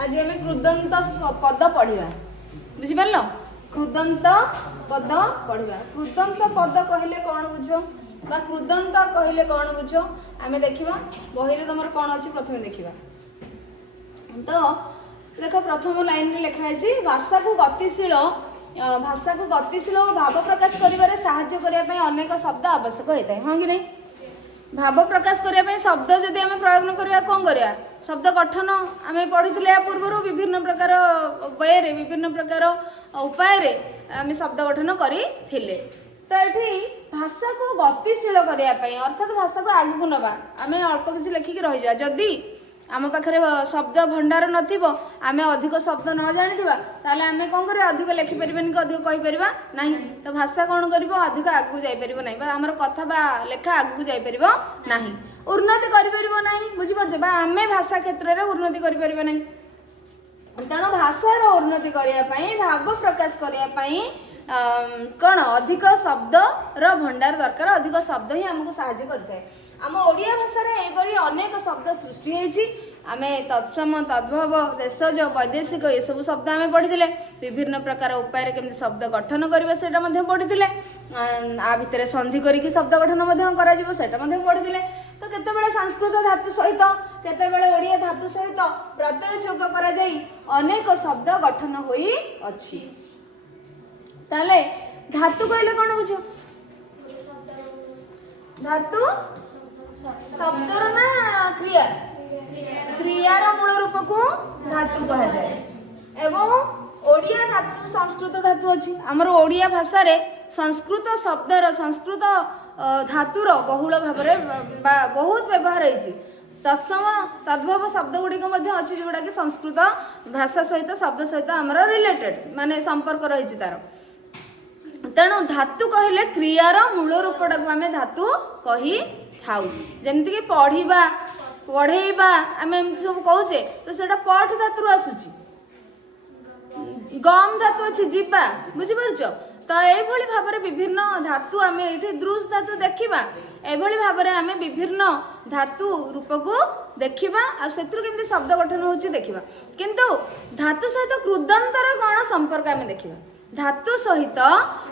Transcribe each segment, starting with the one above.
आज आम कृदंत पद पढ़ा बुझिपार कृदंत पद पढ़ा कृदंत पद कहले कौन बुझ बा कृदंत कहले कौन बुझ आम देखा बही तुम कौन अच्छी प्रथम देखा तो देख प्रथम लाइन में लिखाई भाषा को गतिशील और भाव प्रकाश करने अनेक शब्द आवश्यक होता है हाँ कि नहीं भाव प्रकाश करने शब्द जदि आम प्रयोग करवा कौन करवा शब्द गठन आम पढ़ी या पूर्व विभिन्न प्रकार वे विभिन्न प्रकार उपाय आम शब्द गठन करें तो ये भाषा को गतिशील करने अर्थात भाषा को आगू नवा आम अल्प किसी लेखिकी रही जदि आम पाखे शब्द भंडार नथिबो आमे अधिक शब्द न जानिथिबा ताले आमे कोन करे अधिक लिखि परिबेनी कि अधिक कहि परिबा नाही तो भाषा कोन करिवो अधिक आगु जाई परिबो नाही बा हमर कथा बा लेखा आगु जाई परिबो नाही उन्नति करि परिबो नाही बुझि परछे बा आमे भाषा क्षेत्र रे उन्नति करि परिबो नाही तेणु भाषा रो उन्नति करिया पई भाव प्रकाश करिया पई कौन अधिक शब्द रो भंडार दरकार अधिक शब्द ही हमको साहाय्य करता है आम ओडिया भाषा रे एपरी अनेक शब्द सृष्टि होइछि आमे तत्सम तद्भव देशज वैदेशिक ये सब शब्द आमे पढ़िथिले विभिन्न प्रकार उपाय केमि शब्द गठन करबा सेटा मध्ये पढ़िथिले आ भितरे संधि करिकि शब्द गठन मध्ये करा जिवो सेटा मध्ये पढ़िथिले तो केतेबेले संस्कृत धातु सहित केतेबेले ओडिया धातु सहित प्रत्यय जोग करा जाई अनेक शब्द गठन होई अछि ताले धातु कहले कोन बुझो धातु शब्दर ना क्रिया क्रियार मूल रूप को धातु कहा जाए एवं ओडिया धातु संस्कृत धातु अछि हमर ओडिया भाषा रे संस्कृत शब्दर संस्कृत धातुर बहुल भाव बहुत व्यवहार होइछि तत्सम तद्भव शब्द गुड़िक अच्छी जोड़ा कि संस्कृत भाषा सहित शब्द सहित आमर रिलेटेड माने संपर्क रही तार तेणु धातु कहले क्रियार मूल रूपटा को आम धातु कही थाउ जमती कि पढ़ा पढ़ेबा आम एम सब कहे तो सेटा पठ धातु आसूची गम धातु अच्छी जीवा बुझिपार तो ये भाव में विभिन्न धातु आम ये दृश धातु देखा ये भाव में आम विभिन्न धातु रूप को देखा आमती शब्द गठन हो देखा किंतु धातु सहित कृदंतर कौन संपर्क आम देखा धातु सहित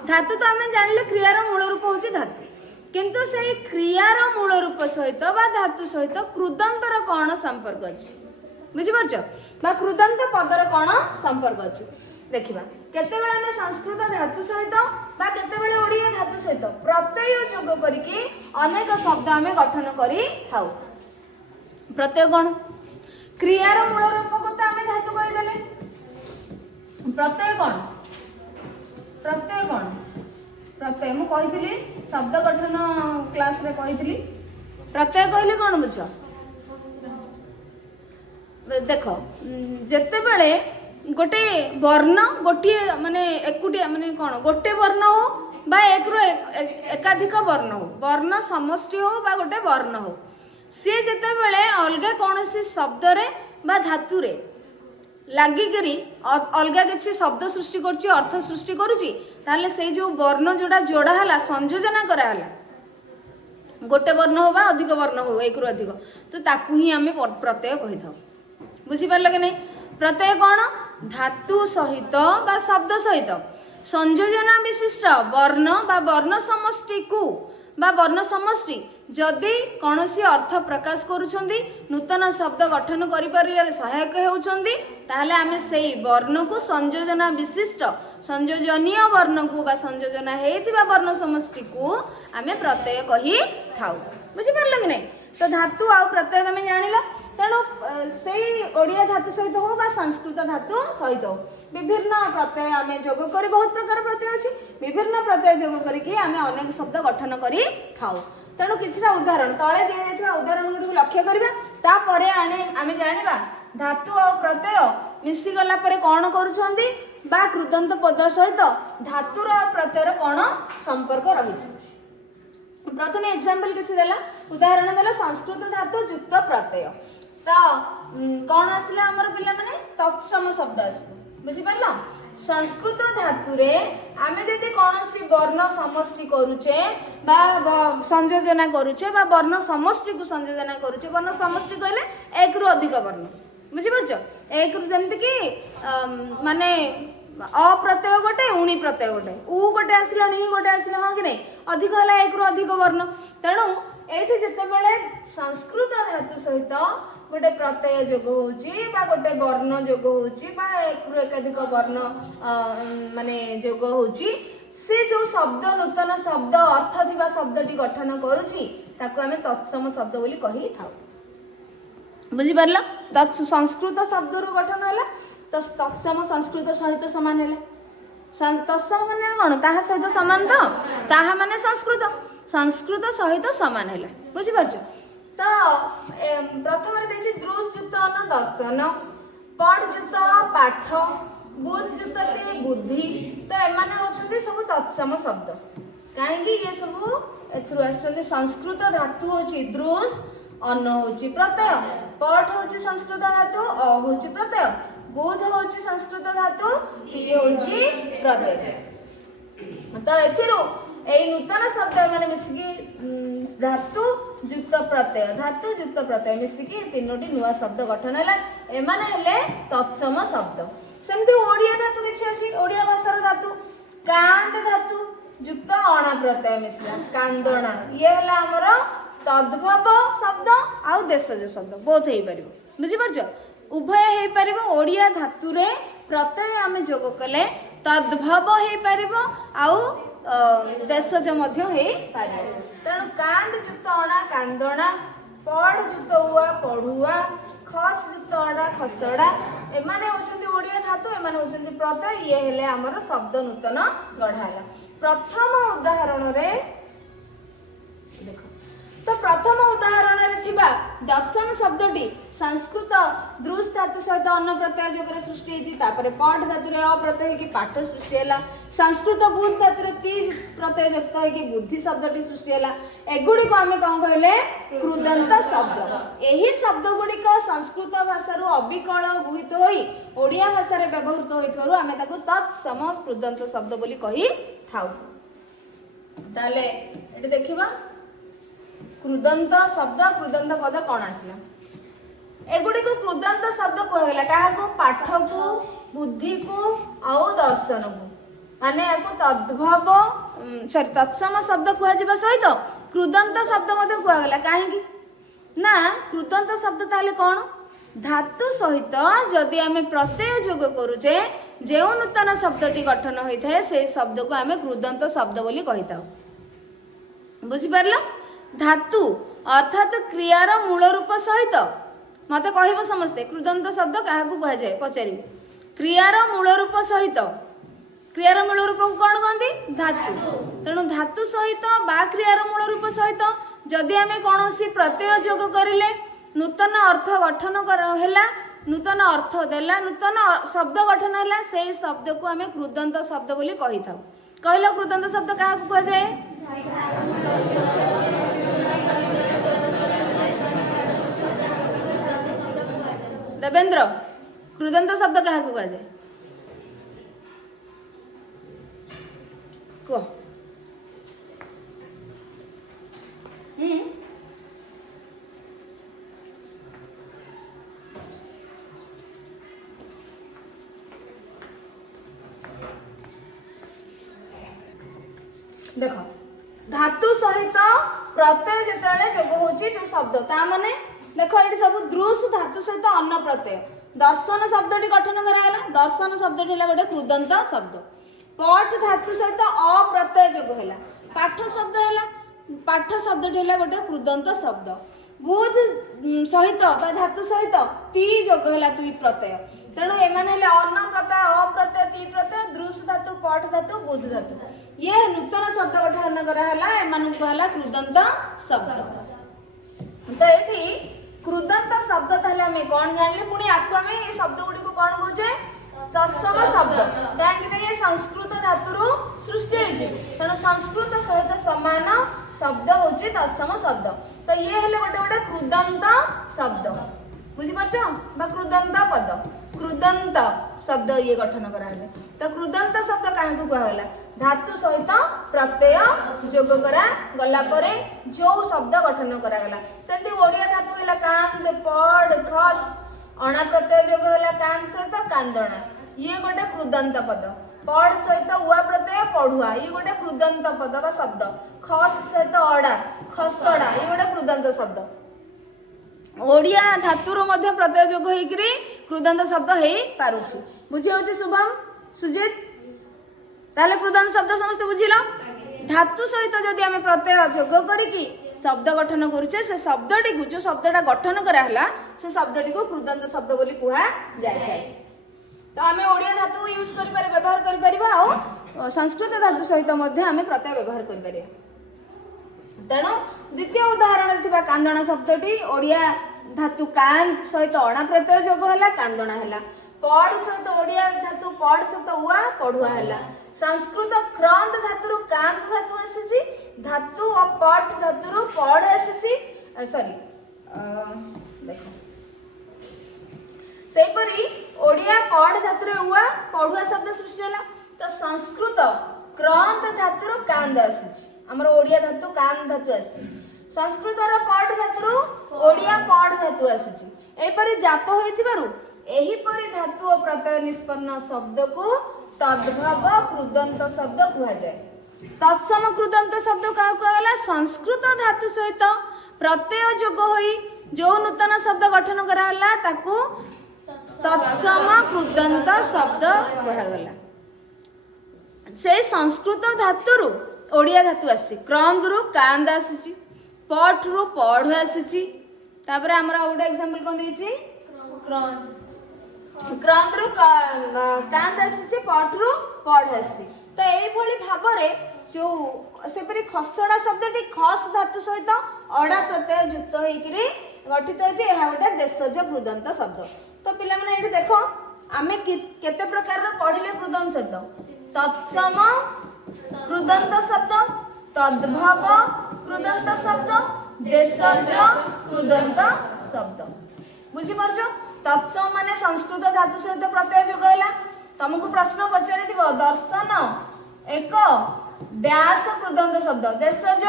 धातु तो आम जानिले क्रियार मूल रूप हूँ धातु किंतु से क्रियार मूल रूप सहित बा धातु सहित कृदंतर कौन संपर्क अच्छी बुझिपार बा कृदंत पदर कौन संपर्क अच्छी देखा केतेबेले आम संस्कृत धातु सहित बा केतेबेले ओडिया धातु सहित प्रत्यय जोग करिके अनेक शब्द आम गठन करी थाउ प्रत्यय कौन क्रियार मूल रूप को तो आम धातु कहीदेले प्रत्यय कौन प्रत्यय कौन प्रत्यय मु कही शब्द गठन क्लास रे कही प्रत्यय कहले कौन बुझ देख जेते बेले गोटे वर्ण गोटे माने एकुटिया माने कौन गोटे वर्ण हो बा एक रो एकाधिक वर्ण हो वर्ण समष्टि हो बा गोटे वर्ण हो सी जेते बेले अलग कौन सी शब्द रे बा धातु रे लागिकी अलग किसी शब्द सृष्टि कर अर्थ सृष्टि करुच्ची ताले से जो वर्ण जोड़ा जोड़ा है संयोजना कराला गोटे वर्ण हो बा अधिक वर्ण हो एक रु अधिक तो ताकू ही आम प्रत्यय कही था बुझीपार लगे नहीं प्रत्यय कौन धातु सहित बा शब्द सहित संयोजना विशिष्ट वर्ण बा वर्ण समष्टि को बा वर्ण समष्टि जदि कौन सी अर्थ प्रकाश करुछंदी नूतन शब्द गठन करिपारियारे सहायक हेउछंदी ताहले आमे सेही वर्ण को संयोजना विशिष्ट संयोजनीय वर्ण को बा संयोजना हेतिबा वर्ण समष्टि को आमे प्रत्यय कही थाउ बुझि पारल कि नै तो धातु आ प्रत्यय तमे जानिला तेणु से ओडिया धातु सहित हो बा संस्कृत धातु सहित हो विभिन्न प्रत्यय आम जोग कर बहुत प्रकार प्रत्यय अच्छी विभिन्न प्रत्यय जोग करके आम अनेक शब्द गठन करी थाउ तेणु किछिटा उदाहरण तले दिया जायथिबा उदाहरण गुडी लक्ष्य करबा तापरे आम जानिबा धातु और प्रत्यय मिसी गला परे कोन करूछंदी बा कृदंत पद सहित धातुर और प्रत्ययर कोन संपर्क रहिछि प्रथम एग्जांपल किसी देला उदाहरण देला संस्कृत धातु युक्त प्रत्यय तो कौन आसला हमर पिला माने तत्सम शब्द आसला बुझि पारलो संस्कृत धातु रे आमे जदि कोनोसी वर्ण समष्टि करूचे बा संयोजना करूचे बा वर्ण समष्टि को संयोजना करूचे वर्ण समष्टि कहले एक रु अधिक वर्ण बुझिपारछ एक जमती कि माने अप्रत्यय गोटे उणी प्रत्यय गोटे उ गोटे आसला नी गोटे आसला हाँ कि नहीं अधिक है एक रु अधिक वर्ण तेणु ये जितेबाला संस्कृत धातु सहित गोटे प्रत्यय जोग होगा गोटे वर्ण जोग होकाधिक वर्ण माने जोग होची से जो शब्द नूतन शब्द अर्थ थिबा शब्दटी गठन करुछि ताको आमे तत्सम शब्द बोली कहि थाउ बुझी पारला संस्कृत शब्द रु गठन हैला तो तत्सम संस्कृत सहित समान है तत्सम माने कोन ताहा सहित समान तो ताहा माने संस्कृत सहित समान है बुझी पारछ तो प्रथम रे देखि दृश्य युक्त अन दर्शन पढ़ युक्त पाठ बुझ युक्त ते बुद्धि तो एमाने होछन्ती सब तत्सम शब्द काहेकि ये सब एथरु आछन्ती संस्कृत धातु होछि दृश्य अन्न होछि प्रत्यय पठ होछि संस्कृत धातु अ होछि प्रत्यय बोध होछि संस्कृत धातु ती होछि प्रत्यय तो एथिरु एई नूतन शब्द माने मिसिकी धातु युक्त प्रत्यय मिसिकी तीनोटी नुआ शब्द गठन हैला एमाने हेले तत्सम शब्द सेमती ओडिया धातु किछि अछि ओडिया भाषार धातु कांद धातु युक्त अणा प्रत्यय मिसला कांदणा ये हला हमर तद्भव शब्द आउ देशज शब्द बोथ हेई परिबो बुझि परछ उभय हेई परिबो ओडिया धातु रे प्रत्यय आमे जोग कले तद्भव हेई परिबो आउ देशज मध्य हेई परिबो तेणु कांद युक्त अणा कांदणा पढ़ युक्त उआ पढ़ुआ खस युक्त अणा खसड़ा एमाने होछन्ती ओडिया धातु एमाने होछन्ती प्रत्यय ये हेले हमर शब्द नूतन गढ़ाला प्रथम उदाहरण रे देखो तो प्रथम उदाहरण रे थिबा दर्शन शब्दटी संस्कृत दृश्य धातु सहित अन्न प्रत्यय जोगरे सृष्टि हेछि तापरे पठ धातु रे अप्रत्यय कि पाठ सृष्टि हैला संस्कृत बुद्ध धातु रे ती प्रत्यय युक्त है कि बुद्धि शब्दटी सृष्टि हैला एगुडी को हमें कोन कहले कृदंत शब्द एही शब्द गुडी को संस्कृत भाषा रो अविकल गुहित होई ओडिया भाषा रे व्यवहृत होइथारु हमें ताको तत्सम कृदंत शब्द बोली कहि थाउ ताले एटी देखिबा कृदंत शब्द कृदंत पद कौन आसला एगुडी को कृदंत शब्द कहला काहा को पाठ को बुद्धि को आउ दर्शन को माने याको तद्भव सॉरी तत्सम शब्द कह जिबा सहित कृदंत शब्द मते कहला काहे कि ना कृदंत शब्द ताले कोन धातु सहित जदि आमे प्रत्यय जोग करूचे जे नूतन शब्दटी गठन होइथाय से शब्द को आमे कृदंत शब्द बोली कहिताउ बुझि परला धातु अर्थात क्रियार मूल रूप सहित मत कह समस्ते कृदंत शब्द क्या कह जाए पचारि क्रियार मूल रूप सहित क्रियार मूल रूप को कौन कहते धातु तेणु धातु सहित बा क्रियार मूल रूप सहित जदि आम कौन प्रत्यय जोग करें नूतन अर्थ गठन है नूतन अर्थ देला नूतन शब्द गठन है से शब्द को आम कृदंत शब्द बोली कही था कहल कृदंत शब्द क्या कह जाए देवेंद्र कृदंत शब्द क्या कह जाए कह देख धातु सहित प्रत्यय जिते जोग होची जो शब्द ता माने देख ये सब दृश्य धातु सहित अन्न प्रत्यय दर्शन शब्दटी गठन कराला दर्शन शब्दटी है गोटे कृदंत शब्द पठ धातु सहित अप्रत्यय जोग है पाठ शब्द है पाठ शब्दटी है गोटे कृदंत शब्द बुध सहित धातु सहित ती जोग है तुई प्रत्यय तेणु एमाने अन्न प्रत्यय अप्रत्यय ती प्रत्यय दृश्य धातु पठ धातु बुध धातु ये नूतन शब्द गठन कराला एमानू कहला कृदंत शब्द तो ये कृदंत शब्द ताहले हमें कौन जानले पुणी आपको हमें ये शब्द गुडी को कौन कहछे तत्सम शब्द काहे ये संस्कृत धातुरु सृष्टि होइछे तेणु संस्कृत सहित समान शब्द होचे तत्सम शब्द तो ये हेले गोटे गोटे कृदंत शब्द बुझी परछो बा कृदंत पद कृदंत शब्द ये गठन कराले तो कृदंत शब्द काहे को कहला धातु सहित प्रत्यय जोग करा गला परे जो शब्द गठन करा गला सेंती ओडिया धातु हैला कांद पढ़ खस अणा प्रत्यय जोग है कान सहित कांदणा ये गोटे कृदंत पद। पढ़ सहित उआ प्रत्यय पढ़ुआ ये गोटे कृदंत पद बा शब्द। खस सहित अड़ा खसड़ा ये गोटे कृदंत शब्द। ओडिया धातुर मध्य प्रत्यय जोग होइकरी कृदंत शब्द हे पारुछि। बुझी होछि शुभम सुजित ताले कृदंत शब्द समस्त बुझिल। धातु सहित जदि आमे प्रत्यय जोग करिकी शब्द गठन करूचे से शब्दटी को जो शब्दटा गठन कराला से शब्दटी को कृदंत शब्द बोली कुहा जाय थाए। तो आमे ओडिया धातु यूज करि पारे व्यवहार करि परिबा आ संस्कृत धातु सहित मध्य आमे प्रत्यय व्यवहार करि पारे। तेणु द्वितीय उदाहरण थिबा कांदणा शब्दटी ओडिया धातु कान सहित अणा प्रत्यय जोग होला कांदणा हैला। पढ़ सहित ओडिया धातु पढ़ सहित उआ पढ़ुआ हैला। संस्कृत क्रांत धातुरु कांत धातु आसीची धातु और पठ धातुरु पढ़ आसीची सॉरी देखो सेपरी ओडिया पढ़ धातुरे उआ पढ़ुआ शब्द सृष्टि होला। तो संस्कृत क्रांत धातुरु कांद आसीची हमर ओडिया धातु कांत धातु आसी। संस्कृत रो पढ़ धातुरु ओडिया पढ़ धातु आसीची। एपरी जात होइथिबारु एही परी धातु और प्रत्यय निष्पन्न शब्द को तद्भव कृदंत शब्द कहा जाए। तत्सम कृदंत शब्द क्या कहला संस्कृत धातु सहित प्रत्यय जोग होई जो नूतन शब्द गठन कराला ताकू तत्सम कृदंत शब्द कहगला। से संस्कृत धातुरु ओडिया धातु आसी क्रंदरु कांद आसी पठरु पढ़ आसी। तापर हमरा गोटे एग्जांपल कोन देछि क्रंदरु कांद आसी पठरु पढ़ आसी। तो एई भली भाबरे जो सेपरी खसड़ा शब्दटी खस धातु सहित अड़ा प्रत्यय युक्त होइकरी गठित होछि। एहा गोटे देशज कृदंत शब्द। तो पिला माने एठी देखो आमे केते प्रकार रो पढिले कृदंत शब्द तत्सम कृदंत शब्द तद्भव कृदंत शब्द देशज कृदंत शब्द। बुझी पारछो तत्सम माने संस्कृत धातु सहित प्रत्यय जोग होला। तुमको प्रश्न पचारिथिबो दर्शन एक डैश कृदंत शब्द देशज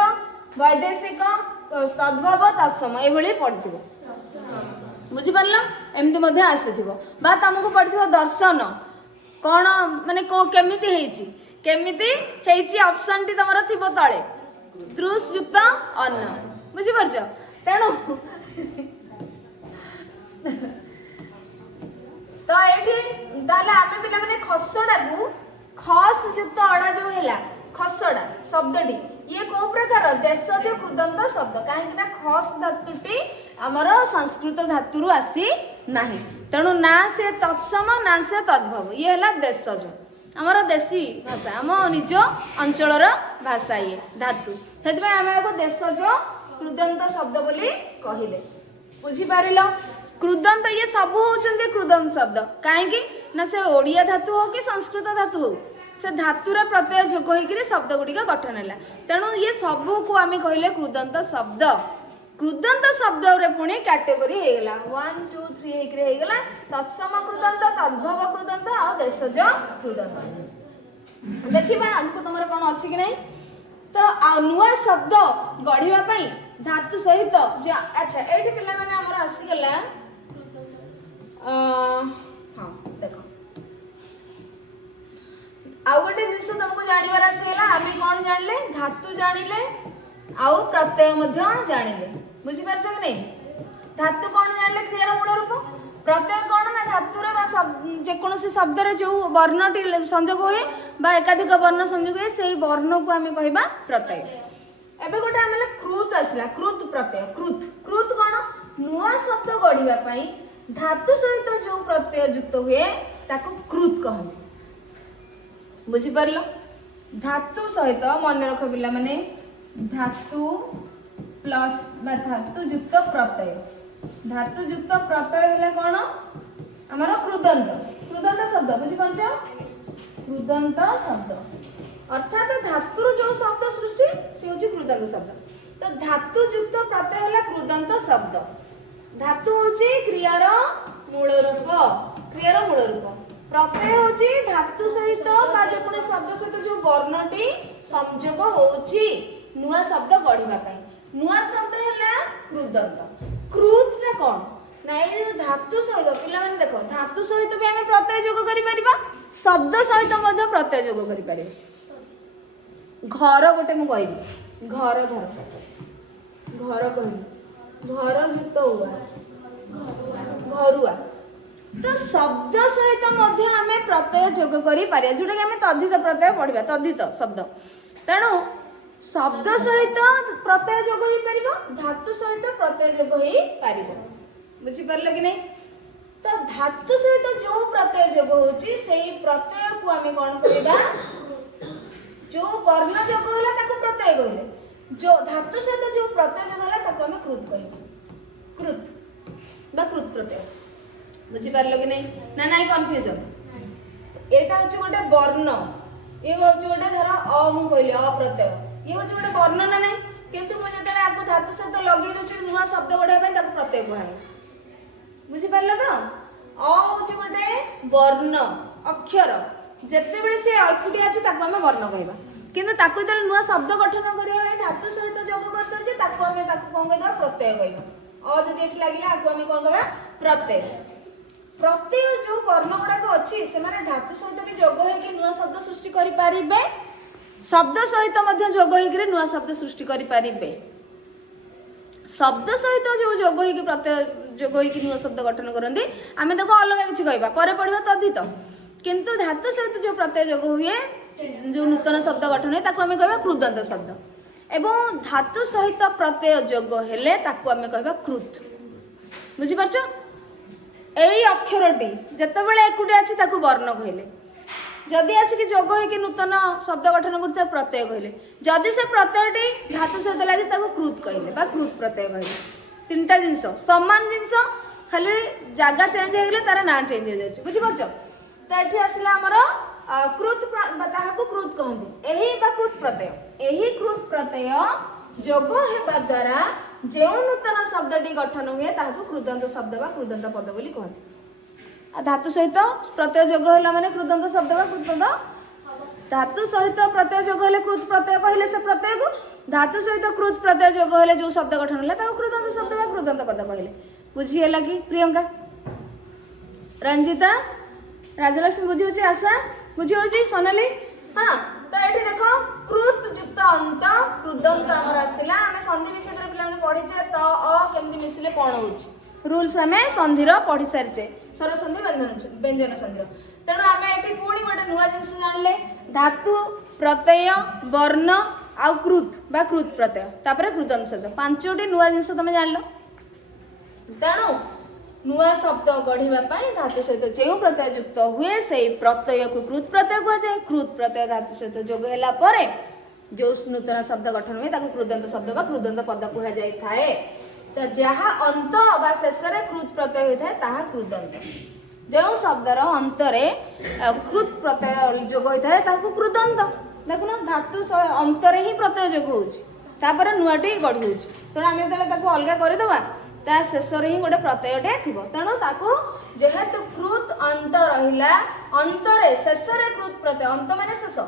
वैदेशिक तद्भव तत्सम ए भली पढिथिबो। बुझी पारलो एमती मध्ये आसीथिबो बा तुमको पढिथिबो दर्शन कोन माने को केमिति हेइची ऑप्शन टी तमरो थिबो तळे त्रुस युक्त अन्न। बुझी पारछो तेणु तो एठी ताले आमे पिला माने खसडा को खस युक्त अडा जो हैला खसडा शब्दटी ये को प्रकार देशज कृदंत शब्द काहे कि ना खस धातुटी हमर संस्कृत धातुरु आसी नाही। तेणु ना से तत्सम ना से तद्भव ये हैला देशज हमर देशी भाषा हम निज अंचलर भाषा ये धातु सेति आमे को देशज कृदंत शब्द बोली कहिले। बुझी पारिलो कृदंत ये सब होचंदे कृदंत शब्द काहे ना से ओडिया धातु हो कि संस्कृत धातु हो से धातुर प्रत्यय जोग होइकरी शब्द गुडी का गठन हैला। तेणु ये सब को आमे कहिले कृदंत शब्द। कृदंत शब्द रे पुणी कैटेगरी हे गेला 1 2 3 हेकरे हे गेला तत्सम कृदंत तद्भव कृदंत आ देशज कृदंत। देखिबा आगु को तमरा कोन अछि कि नै तो नुआ शब्द गढिबा पई धातु सहित जो अच्छा एठी पिला माने हमर आसी गेला हां देखो आउ गोटे जिंस तुमको जानिबार आसीला आमे कोन जानले धातु जानिले आउ प्रत्यय मध्य जानिले। बुझी पारछो कि नै धातु कोन जानले क्रियार मूल रूप प्रत्यय कोन ना धातु रे बा जे कोनोसी शब्द रे जो वर्णटी संयोग होए बा एकाधिक वर्ण संयोग होए सेही वर्ण को आमे कहिबा प्रत्यय। एबे गोटे आमेला कृत आसला कृत प्रत्यय कृत कोन नुआ शब्द गढिबा पई धातु सहित जो प्रत्यय युक्त हुए ताको कृत कहନ୍ତି। बुझी पारलो धातु सहित मन रख पिला माने धातु प्लस बा धातु युक्त प्रत्यय हेले कोन हमर कृदंत शब्द। बुझी पारछो कृदंत शब्द अर्थात धातुर जो शब्द सृष्टि से होची कृदंत शब्द। तो धातु युक्त प्रत्यय हेला कृदंत शब्द। धातु होची क्रियार मूल रूप प्रत्यय होची धातु सहित बा जे कोन शब्द सहित जो वर्णटी संयोग होची नुआ शब्द गढिबा पई नुआ शब्द हैला कृदंत। कृत रे कोन ନାଇଁ धातु सहित पिला माने देखो धातु सहित भी आम प्रत्यय जोग करिपरिबा शब्द सहित मध्य प्रत्यय जोग करिपरिबा घर गोटे मु कहली घर धर घर कहली घर जुक्त हुआ घरुआ तो शब्द सहित मध्य आम प्रत्यय जोग करि पारिया जोटा कि आम तद्धित प्रत्यय पढ़िबा तद्धित शब्द तेणु शब्द सहित प्रत्यय जोग हो पारिबो धातु सहित प्रत्यय जोग हो पारिबो बुझी पारल कि नहीं तो धातु सहित जो प्रत्यय जोग होची सेही प्रत्यय को आम कौन करिबा जो वर्ण जोग होला ताको प्रत्यय कहले जो धातु सहित जो प्रत्यय जोग होला ताको आम कृत कहबा कृत बा कृत प्रत्यय बुझी पारल कि नहीं ना नहीं कंफ्यूजन एटा होची गोटे वर्ण ये होची गोटे धर अ मु कहले अ प्रत्यय ये होची गोटे वर्ण ना नहीं किंतु मु जतले आको धातु सहित लगे दछु नुवा शब्द गढा पय ताको प्रत्यय कहै बुझी पारल तो अ होची गोटे वर्ण अक्षर जते बेले से अकुटी अछि ताको हम वर्ण कहबा किंतु ताको जतले नुवा शब्द गठन करिया है धातु सहित जोग करतो जे ताको हम ताको कोन कहबा प्रत्यय कहबा अ जदि एठी लागिला आको हम कोन कहबा प्रत्यय प्रत्यय जो वर्ण गुड़ाक अच्छी से धातु सहित भी जोग होकर नुआ शब्द सृष्टि करें शब्द सहित जोग होकर नुआ शब्द सृष्टि करें शब्द सहित जो जोग होकर प्रत्यय जोग होकर नुआ शब्द गठन करते आम ताको अलग किसी कहवा पर पढ़ा तद्धित किंतु धातु सहित जो प्रत्यय जोग हुए जो नूतन शब्द गठन हुए ताको आम कहवा कृदंत शब्द एवं धातु सहित प्रत्यय जोग हेले ताको आम कहवा कृत बुझीपार यही अक्षरटी जितेबाला एकुटी अच्छी ताकू वर्ण कहले जदि आसिक जोग होकर नूतन शब्द गठन कर प्रत्यय कहले जदि से प्रत्ययटी धातु सहित लगे कृत कहले कृत प्रत्यय कहले तीनटा जिनस सामान जिनस खाली जगह चेंज हो तार ना चेंज हो जाए बुझीपार तो ये आसला आमर कृत कृत कहते यही कृत प्रत्यय यही कृत प्रत्यय जोग होगा द्वारा जो नूतन शब्दटी गठन हुए ताकू कृदंत शब्द बा कृदंत पद बोली कहते धातु सहित प्रत्यय जोग होला माने कृदंत शब्द बा कृदंत धातु सहित प्रत्यय जोग हेले कृत प्रत्यय कहले से प्रत्यय को धातु सहित कृत प्रत्यय जोग हेले जो शब्द गठन होला ताकू कृदंत शब्द बा कृदंत पद कहले बुझी होला कि प्रियंका रंजिता राजलक्ष्मी बुझी होची आशा बुझी होची सोनाली हां तो ये देख कृत युक्त अंत कृदंत आमर आसला आम संधि विच्छेद पे पढ़ीचे तो अ केमती मिसिले कौन हो रूल्स आम संधिर पढ़ी सारीचे स्वर संधि व्यंजन संधिर तेणु आम ये पुणी गोटे नुआ जिन जानिले धातु प्रत्यय वर्ण आउ कृत बा कृत प्रत्यय तापर कृदंत शब्द पांचटी नुआ जिन तुम जान तेणु नुआ शब्द गढ़ा धातु सहित जो प्रत्यय युक्त हुए से प्रत्यय को कृत प्रत्यय कहुए कृत प्रत्यय धातु सहित जोग है जो नूतन शब्द गठन हुए कृदंत शब्द बा कृदंत पद कहुए तो जहाँ अंत बा शेष कृत प्रत्यय होता है ताहा कृदंत जो शब्दर अंतरे कृत प्रत्यय जोग होता है ताकू कृदंत देखुन धातु अंतरे ही प्रत्यय जोग होपर नुआटी गढ़ी हो तेणु आम जो अलग करदे ता शेष ही गोटे प्रत्ययटे थी तेणु ताकू जेहेतु कृत अंत रहा अंतरे शेष कृत प्रत्यय अंत माने शेष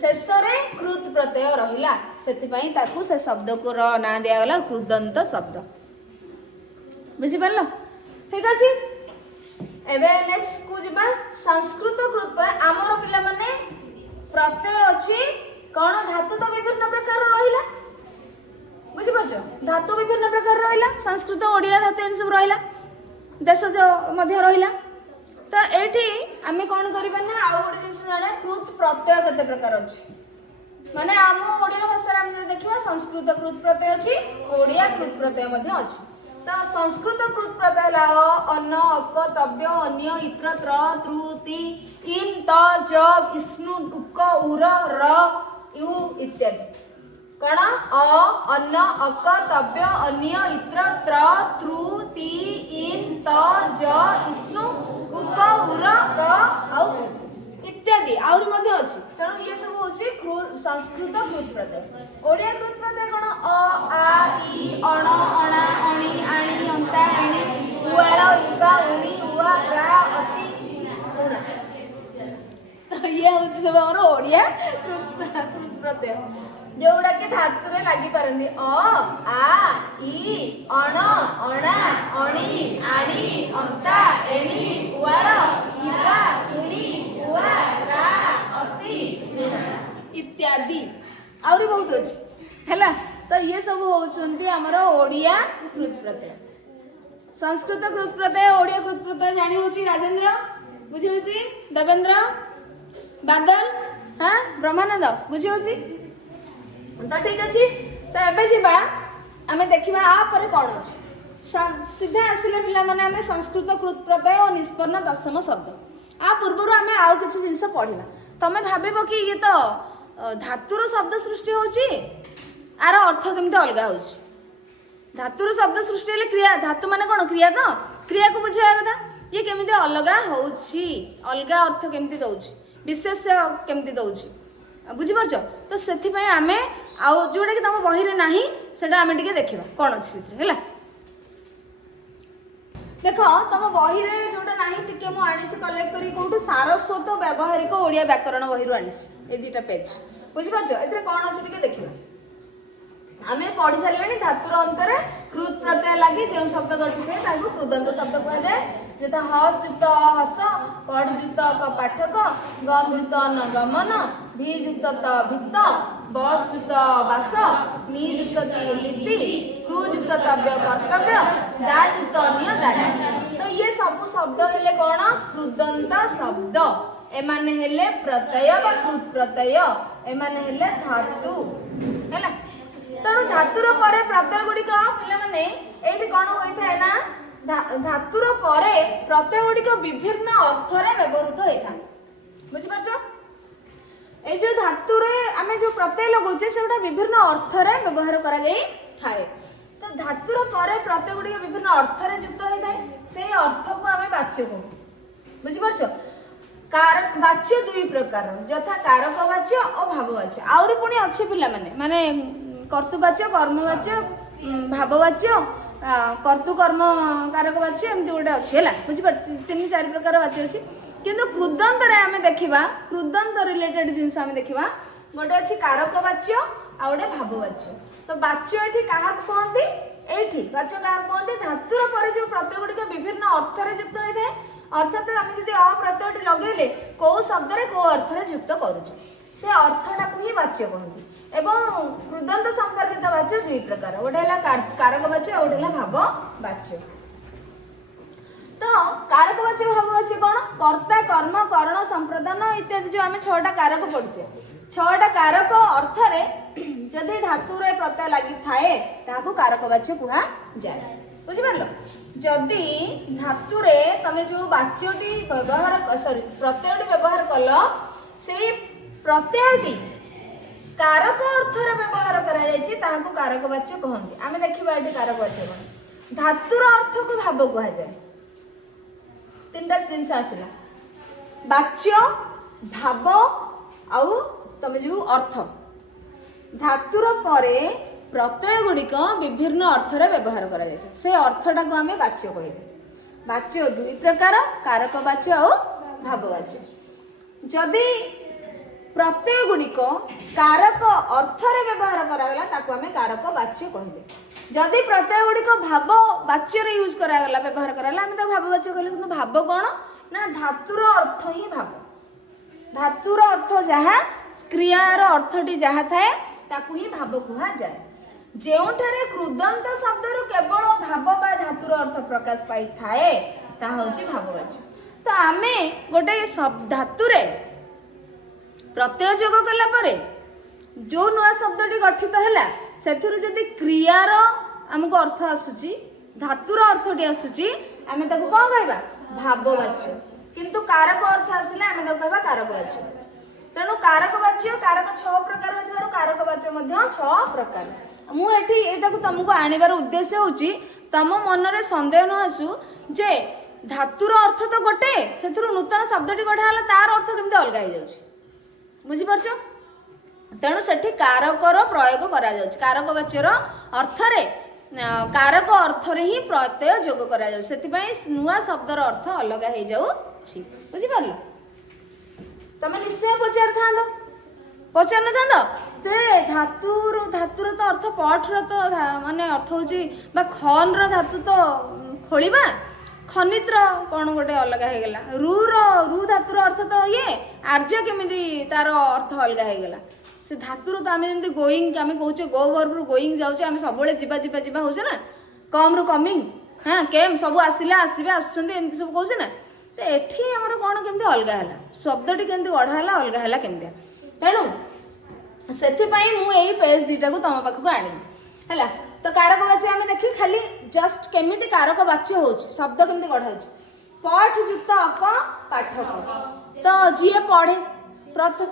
शेष कृत प्रत्यय रहा से शब्द को ना दिगला कृदंत शब्द बुझीपार ठीक अच्छे एवं नेक्स्ट को जीवा संस्कृत कृत पर आमर पिला माने प्रत्यय अच्छी कौन धातु तो विभिन्न प्रकार रहा बुझीपार धातु विभिन्न प्रकार रहा संस्कृत ओडिया धातु एम सब रहा देशज रहा तो ये आम कौन करना आउ गोटे जिन जाना कृत प्रत्यय केते प्रकार अच्छी माने आम ओडिया भाषा देखा संस्कृत कृत प्रत्यय अच्छी ओडिया कृत प्रत्यय अच्छी तो संस्कृत कृत प्रत्यय अन्न अक तव्य अन्य इत्र त्र त्रु ति इन त ज इष्णु उक उर र यु इत्यादि कौन अन्न अक तव्य अन्य इत्र त्र त्रु ति इन त ज इष्णु उक उर र आउ इत्यादि आहरी अच्छी तेणु ये सब हूँ संस्कृत कृत प्रत्यय ओडिया कृत प्रत्यय कौन अ आ इ अण अणा अणी आणी अंता एणी उआल इबा उणी उआ रा अति उणा तो ये हूँ सब आम ओडिया कृत प्रत्यय जोड़ा कि धातु लगी पारती अ आ इ अण अणा अणी आणी अंता एणी उवाड़ इवा उड़ी उवा रा अति इत्यादि आउरी बहुत अछि हैला। तो ये सब होउछंती हमर ओडिया कृत प्रत्यय। संस्कृत कृत प्रत्यय ओडिया कृत प्रत्यय जानी होची राजेंद्र बुझी होची देवेंद्र बादल हाँ ब्रह्मानंद बुझी होची तो ठीक अछि। तो एबे जीवा आमे देखिबा आ परे कोन अछि सीधा आसिले पिला माने आमे संस्कृत कृत प्रत्यय और निष्पन्न दशम शब्द आ पूर्वरु आमे आउ किछि जिंस पढिबा। तमे भाबिबो कि ये तो धातुर शब्द सृष्टि होची आर अर्थ केमते अलगा होची। धातुर शब्द सृष्टि हेले क्रिया धातु माने कोन क्रिया तो क्रिया को बुझाया कथा ये केमते अलगा होची अलगा अर्थ केमते दउची विशेष केमते दउची बुझी परछो। तो सेथि पय आमे आउ जोडा कि तम बहिरे नाही सेटा आमे टिके देखिबा कोन अछि सेथि हेला। देखो तम बहिरे जोडा नाही टिके मु आनी से कलेक्ट करी कोठु सारस्वत व्यवहारिक ओडिया व्याकरण बहिरु आनी ए दुटा पेज बुझी परछो। एथरे कोन अछि टिके देखिबा। आमे पढ़ी सारे धातुर अंतरे कृत प्रत्यय लगे जो शब्द गठित है ताकू कृदंत शब्द कहा जाए जैसे हस युक्त हस पढ़ युक्त पाठक गम युक्त न गमन भी युक्त भित्त बस युक्त बास नी युक्त लीति क्रू युक्त तव्य कर्तव्य दा युक्त अन्य दाना। तो ये सब शब्द हेले कौन कृदंत शब्द एमाने हेले प्रत्यय बा कृत प्रत्यय एमाने हेले धातु हैला। तेणु धातुर परे प्रत्यय गुड़िक पे ये कौन होता है ना धातुर परे प्रत्यय गुड़िक विभिन्न अर्थरे व्यवहृत होता है बुझिपारछ। ए जो धातुरे आमे जो प्रत्यय लगौछे से गोटा विभिन्न अर्थरे व्यवहार करा जाई थाए। तो धातुर परे प्रत्यय गुड़िक विभिन्न अर्थरे युक्त होता है से अर्थ को आमे वाच्य कहू बुझिपारछ। कारक वाच्य दुई प्रकार यथा कारक वाच्य और भाववाच्य आउरी पुणी अच्छे पिला माने कर्तुवाच्य कर्मवाच्य भाववाच्य कर्तुकर्म कारक वाच्य एमती गोटे अच्छी है बुझिपार तीन चार प्रकार वाच्य अच्छी किंतु कृदंत आम देखा कृदंत रिलेटेड जिनस आम देखा गोटे अच्छी कारक वाच्य आ गोटे भाववाच्य। तो वाच्य ये क्या कहते ये वाच्य क्या कहते धातुर पर जो प्रत्यय गुड़िक विभिन्न अर्थरे युक्त होता है अर्थात आम जब अप्रत्यय लगेले कौ शब्द कौ अर्थरे युक्त करुचे से अर्थटा को ही वाच्य कहते। एवं कृदंत संपर्कित वाच्य दुई प्रकार गोटे कारक वाच्य और गोटे भाववाच्य। तो कारक वाच्य भाववाच्य कौन कर्ता कर्म करण संप्रदान इत्यादि जो आम 6टा कारक पढ़चे 6टा कारक अर्थरे जदि धातुरे प्रत्यय लगी थाए ताकू कारक वाच्य कुहा जाए बुझिपारलो। जदि धातुरे तमे जो वाच्यटी व्यवहार सॉरी प्रत्ययटी व्यवहार कल से प्रत्ययटी कारक अर्थर व्यवहार करा कारक वाच्य कहते। आम देखा ये कारक वाच्य कौन धातुर अर्थ को भाव कह जाए 3टा जिनस आसला वाच्य भाव आउ तमे जो अर्थ धातुर परे प्रत्यय गुड़िक विभिन्न अर्थर व्यवहार करा जाए से अर्थटा को आम वाच्य कह वाच्य दुई प्रकार कारक वाच्य और भाववाच्य। जदि प्रत्यय गुड़िक कारक अर्थरे व्यवहार करागला ताको आमे कारक वाच्य कहले। जदि प्रत्यय गुड़िक भाव वाच्य रे यूज करागला व्यवहार करागला आमे ताको भाव वाच्य कहले। किंतु भाव कोन ना धातुर अर्थ ही भाव धातुर अर्थ जहा क्रियार अर्थटी जहा थाए ताको ही भाव कुहा जाए। जेउठारे कृदंत शब्दरु केवल भाव बा धातुर अर्थ प्रकाश पाई थाए ता होची भाववाच्य। तो आमे गोटे धातुरे प्रत्यय जोग कला परे जो नुआ शब्दटी गठित हैला सेथिरु जदि क्रियार हमको अर्थ आसुची धातुर अर्थटी आसुची आमे ताको कोन कहबा भाववाच्य। किंतु कारक अर्थ आसिले आमे ताको कहबा कारकवाच्य। तेणु कारकवाच्य कारक 6 प्रकार होइथारु कारकवाच्य मध्ये 6 प्रकार। मु एठी एटा को तुमको आनिबार उद्देश्य होची तम मनरे संदेह न आसु जे धातुर अर्थ तो गोटे सेथिरु नूतन शब्दटी गठा हला तार अर्थ केमते अलगा हो जाउची बुझी परछो। तेणु सेठी कारकर प्रयोग करा जाउची कारकवाच्यर अर्थरे कारक अर्थरे ही प्रत्यय जोग करा जाउ सेति पई नुआ शब्दर अर्थ अलगा हो जाउची बुझी परलो। तमे निश्चय पचार थांदो पचार न थांदो ଯେତେ ଧାତୁର ତ ଅର୍ଥ ପଠର ତ ମାନେ ଅର୍ଥ ହେଉଛି ବା ଖନ୍ର ଧାତୁ ତ ଖୋଳିବା, ଖନିତ୍ର କ'ଣ ଗୋଟେ ଅଲଗା ହେଇଗଲା, ରୁ ଧାତୁର ଅର୍ଥ ତ ଇଏ, ଆର୍ଯ୍ୟ କେମିତି ତାର ଅର୍ଥ ଅଲଗା ହେଇଗଲା। ସେ ଧାତୁରୁ ତ ଆମେ ଯେମିତି ଗୋଇଂ ଆମେ କହୁଛେ ଗୋ ଭର୍ବରୁ ଗୋଇଂ ଯାଉଛେ, ଆମେ ସବୁବେଳେ ଯିବା ଯିବା ଯିବା ହଉଛେ ନା, କମ୍ରୁ କମିଂ, ହଁ କେମ୍ ସବୁ ଆସିଲା ଆସିବେ ଆସୁଛନ୍ତି ଏମିତି ସବୁ କହୁଛେ ନା। ତ ଏଠି ଆମର କ'ଣ କେମିତି ଅଲଗା ହେଲା, ଶବ୍ଦଟି କେମିତି ଗଢ଼ା ହେଲା ଅଲଗା ହେଲା କେମିତିଆ। ତେଣୁ ସେଥିପାଇଁ ମୁଁ ଏଇ ପେଜ୍ ଦୁଇଟାକୁ ତମ ପାଖକୁ ଆଣିବି ହେଲା। ତ କାରକ ବାଚ୍ୟ ଆମେ ଦେଖି ଖାଲି ଜଷ୍ଟ କେମିତି କାରକ ବାଚ୍ୟ ହେଉଛି, ଶବ୍ଦ କେମିତି ଗଢ଼ା ହେଉଛି। ପଠ ଯୁକ୍ତ ଅକ ପାଠକ, ତ ଯିଏ ପଢ଼େ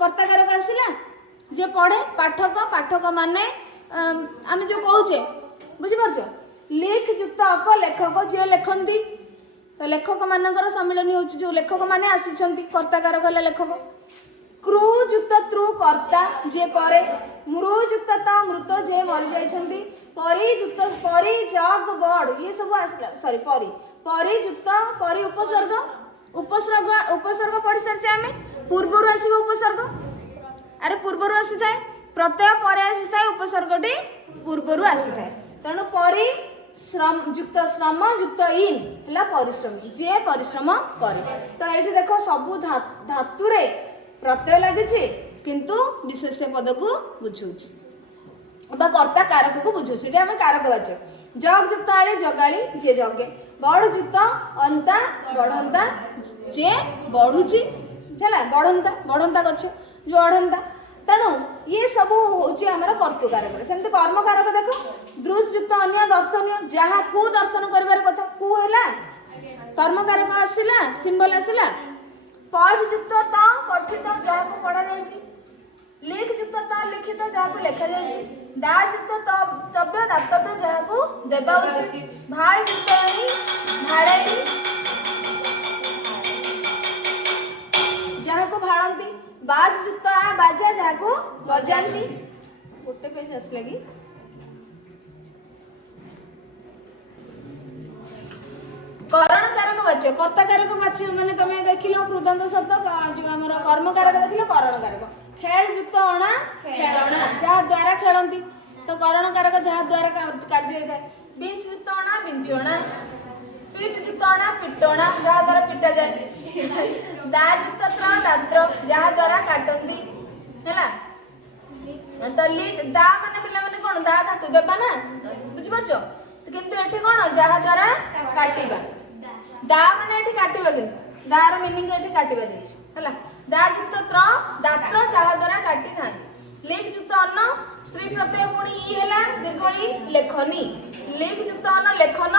କର୍ତ୍ତା କାରକ ଆସିଲା, ଯିଏ ପଢ଼େ ପାଠକ, ପାଠକ ମାନେ ଆମେ ଯେଉଁ କହୁଛେ ବୁଝିପାରୁଛ। ଲିଖ ଯୁକ୍ତ ଅକ ଲେଖକ, ଯିଏ ଲେଖନ୍ତି, ତ ଲେଖକ ମାନଙ୍କର ସମ୍ମିଳନୀ ହେଉଛି ଯେଉଁ ଲେଖକ ମାନେ ଆସିଛନ୍ତି, କର୍ତ୍ତା କାରକ ହେଲା ଲେଖକ। କ୍ରୁ ଯୁକ୍ତ ତ୍ରୁ କର୍ତ୍ତା, ଯିଏ କରେ। ମୃ ଯୁକ୍ତ ତ ମୃତ, ଯିଏ ମରିଯାଇଛନ୍ତି। ପରି ଯୁକ୍ତ ପରି ଜଗ ବଡ, ଇଏ ସବୁ ଆସିଲା ସରି ପରି ଯୁକ୍ତ ପରି ଉପସର୍ଗ, ଉପସର୍ଗ ପଢି ସାରିଛେ ଆମେ। ପୂର୍ବରୁ ଆସିବ ଉପସର୍ଗ, ଆରେ ପୂର୍ବରୁ ଆସିଥାଏ, ପ୍ରତ୍ୟୟ ପରେ ଆସିଥାଏ, ଉପସର୍ଗଟି ପୂର୍ବରୁ ଆସିଥାଏ। ତେଣୁ ପରି ଯୁକ୍ତ ଶ୍ରମ ଯୁକ୍ତ ଇନ୍ ହେଲା ପରିଶ୍ରମ, ଯିଏ ପରିଶ୍ରମ କରେ। ତ ଏଇଠି ଦେଖ ସବୁ ଧାତୁରେ ପ୍ରତ୍ୟୟ ଲାଗିଛି, କିନ୍ତୁ ବିଶେଷ ପଦକୁ ବୁଝଉଛି ବା କର୍ତ୍ତା କାରକକୁ ବୁଝଉଛି। ଏଠି ଆମେ କାରକ ବାଚ୍ୟ। ଜଗ ଯୁକ୍ତ ଆଳି ଜଗାଳି, ଯିଏ ଜଗେ। ବଢ ଯୁକ୍ତ ଅନ୍ତା ବଢନ୍ତା, ଯିଏ ବଢୁଛି ହେଲା, ବଢନ୍ତା ଗଛ ଯୋଉ ବଢନ୍ତା। ତେଣୁ ଇଏ ସବୁ ହଉଛି ଆମର କର୍ତ୍ତୃକାରକରେ। ସେମିତି କର୍ମକାରକ ଦେଖ, ଦୃଶ ଯୁକ୍ତ ଅନ୍ୟ ଦର୍ଶନୀୟ, ଯାହାକୁ ଦର୍ଶନ କରିବାର କଥା, କୁ ହେଲା କର୍ମକାରକ ଆସିଲା, ସିମ୍ବଲ ଆସିଲା। ପଠ ଯୁକ୍ତ ତ ପଠିତ, ଯାହାକୁ ପଢା ଯାଇଛି। ଲିଖ ଯୁକ୍ତ ତ ଲିଖିତ, ଯାହାକୁ ଲେଖା ଯାଇଛି। ଦା ଯୁକ୍ତ ତବ୍ୟ ଦାତବ୍ୟ, ଯାହାକୁ ଦେବା ଉଚିତ। ଭାଳ ଯୁକ୍ତ ଆଣି ଭାଳେଇ, ଯାହାକୁ ଭାଳନ୍ତି। ବାଜ ଯୁକ୍ତ ଆ ବାଜା, ଯାହାକୁ ବଜାନ୍ତି। ଗୋଟେ ପେଜ ଆସିଲା କି? କରଣ କାରକ ବାଚ୍ୟ, କର୍ତ୍ତା କାରକ ବାଚ୍ୟ ମାନେ ତମେ ଦେଖିଲ କୃଦନ୍ତ ଶବ୍ଦ, ଯୋଉ ଆମର କର୍ମକାରକ ଦେଖିଲ କରଣ କାରକ। ଖେଳ ଯୁକ୍ତ ଅଣା ଖେଳଣା, ଯାହା ଦ୍ୱାରା ଖେଳନ୍ତି, ତ କରଣ କାରକ ଯାହା ଦ୍ୱାରା କାର୍ଯ୍ୟ ହେଇଥାଏ। ବିଞ୍ଚ ଯୁକ୍ତ ଅଣା ବିଞ୍ଚଣା। ପିଠ ଯୁକ୍ତ ଅଣା ପିଟଣା, ଯାହା ଦ୍ୱାରା ପିଟା ଯାଏ। ଦା ଯୁକ୍ତ ତ୍ର ଦାତ୍ର, ଯାହା ଦ୍ୱାରା କାଟନ୍ତି ହେଲା। ତ ଦା ମାନେ ପିଲାମାନେ କ'ଣ ଦା ଧାତୁ ଦେବା ନା, ବୁଝିପାରୁଛ। କିନ୍ତୁ ଏଠି କ'ଣ ଯାହା ଦ୍ୱାରା କାଟିବା, ଦା ମାନେ ଏଠି କାଟିବା, କିନ୍ତୁ ଦାର ମିନିଂ ଏଠି କାଟିବା ଦେଇଛି ହେଲା। ଦା ଯୁକ୍ତ ତ୍ର ଦାତ୍ର, ଯାହା ଦ୍ୱାରା କାଟିଥାନ୍ତି। ଲିଖ ଯୁକ୍ତ ଅନ୍ନ, ସ୍ତ୍ରୀ ପ୍ରତ୍ୟୟ ପୁଣି ଇ ହେଲା ଦୀର୍ଘ ଇ, ଲେଖନି। ଲିଖ ଯୁକ୍ତ ଅନ୍ନ ଲେଖନ,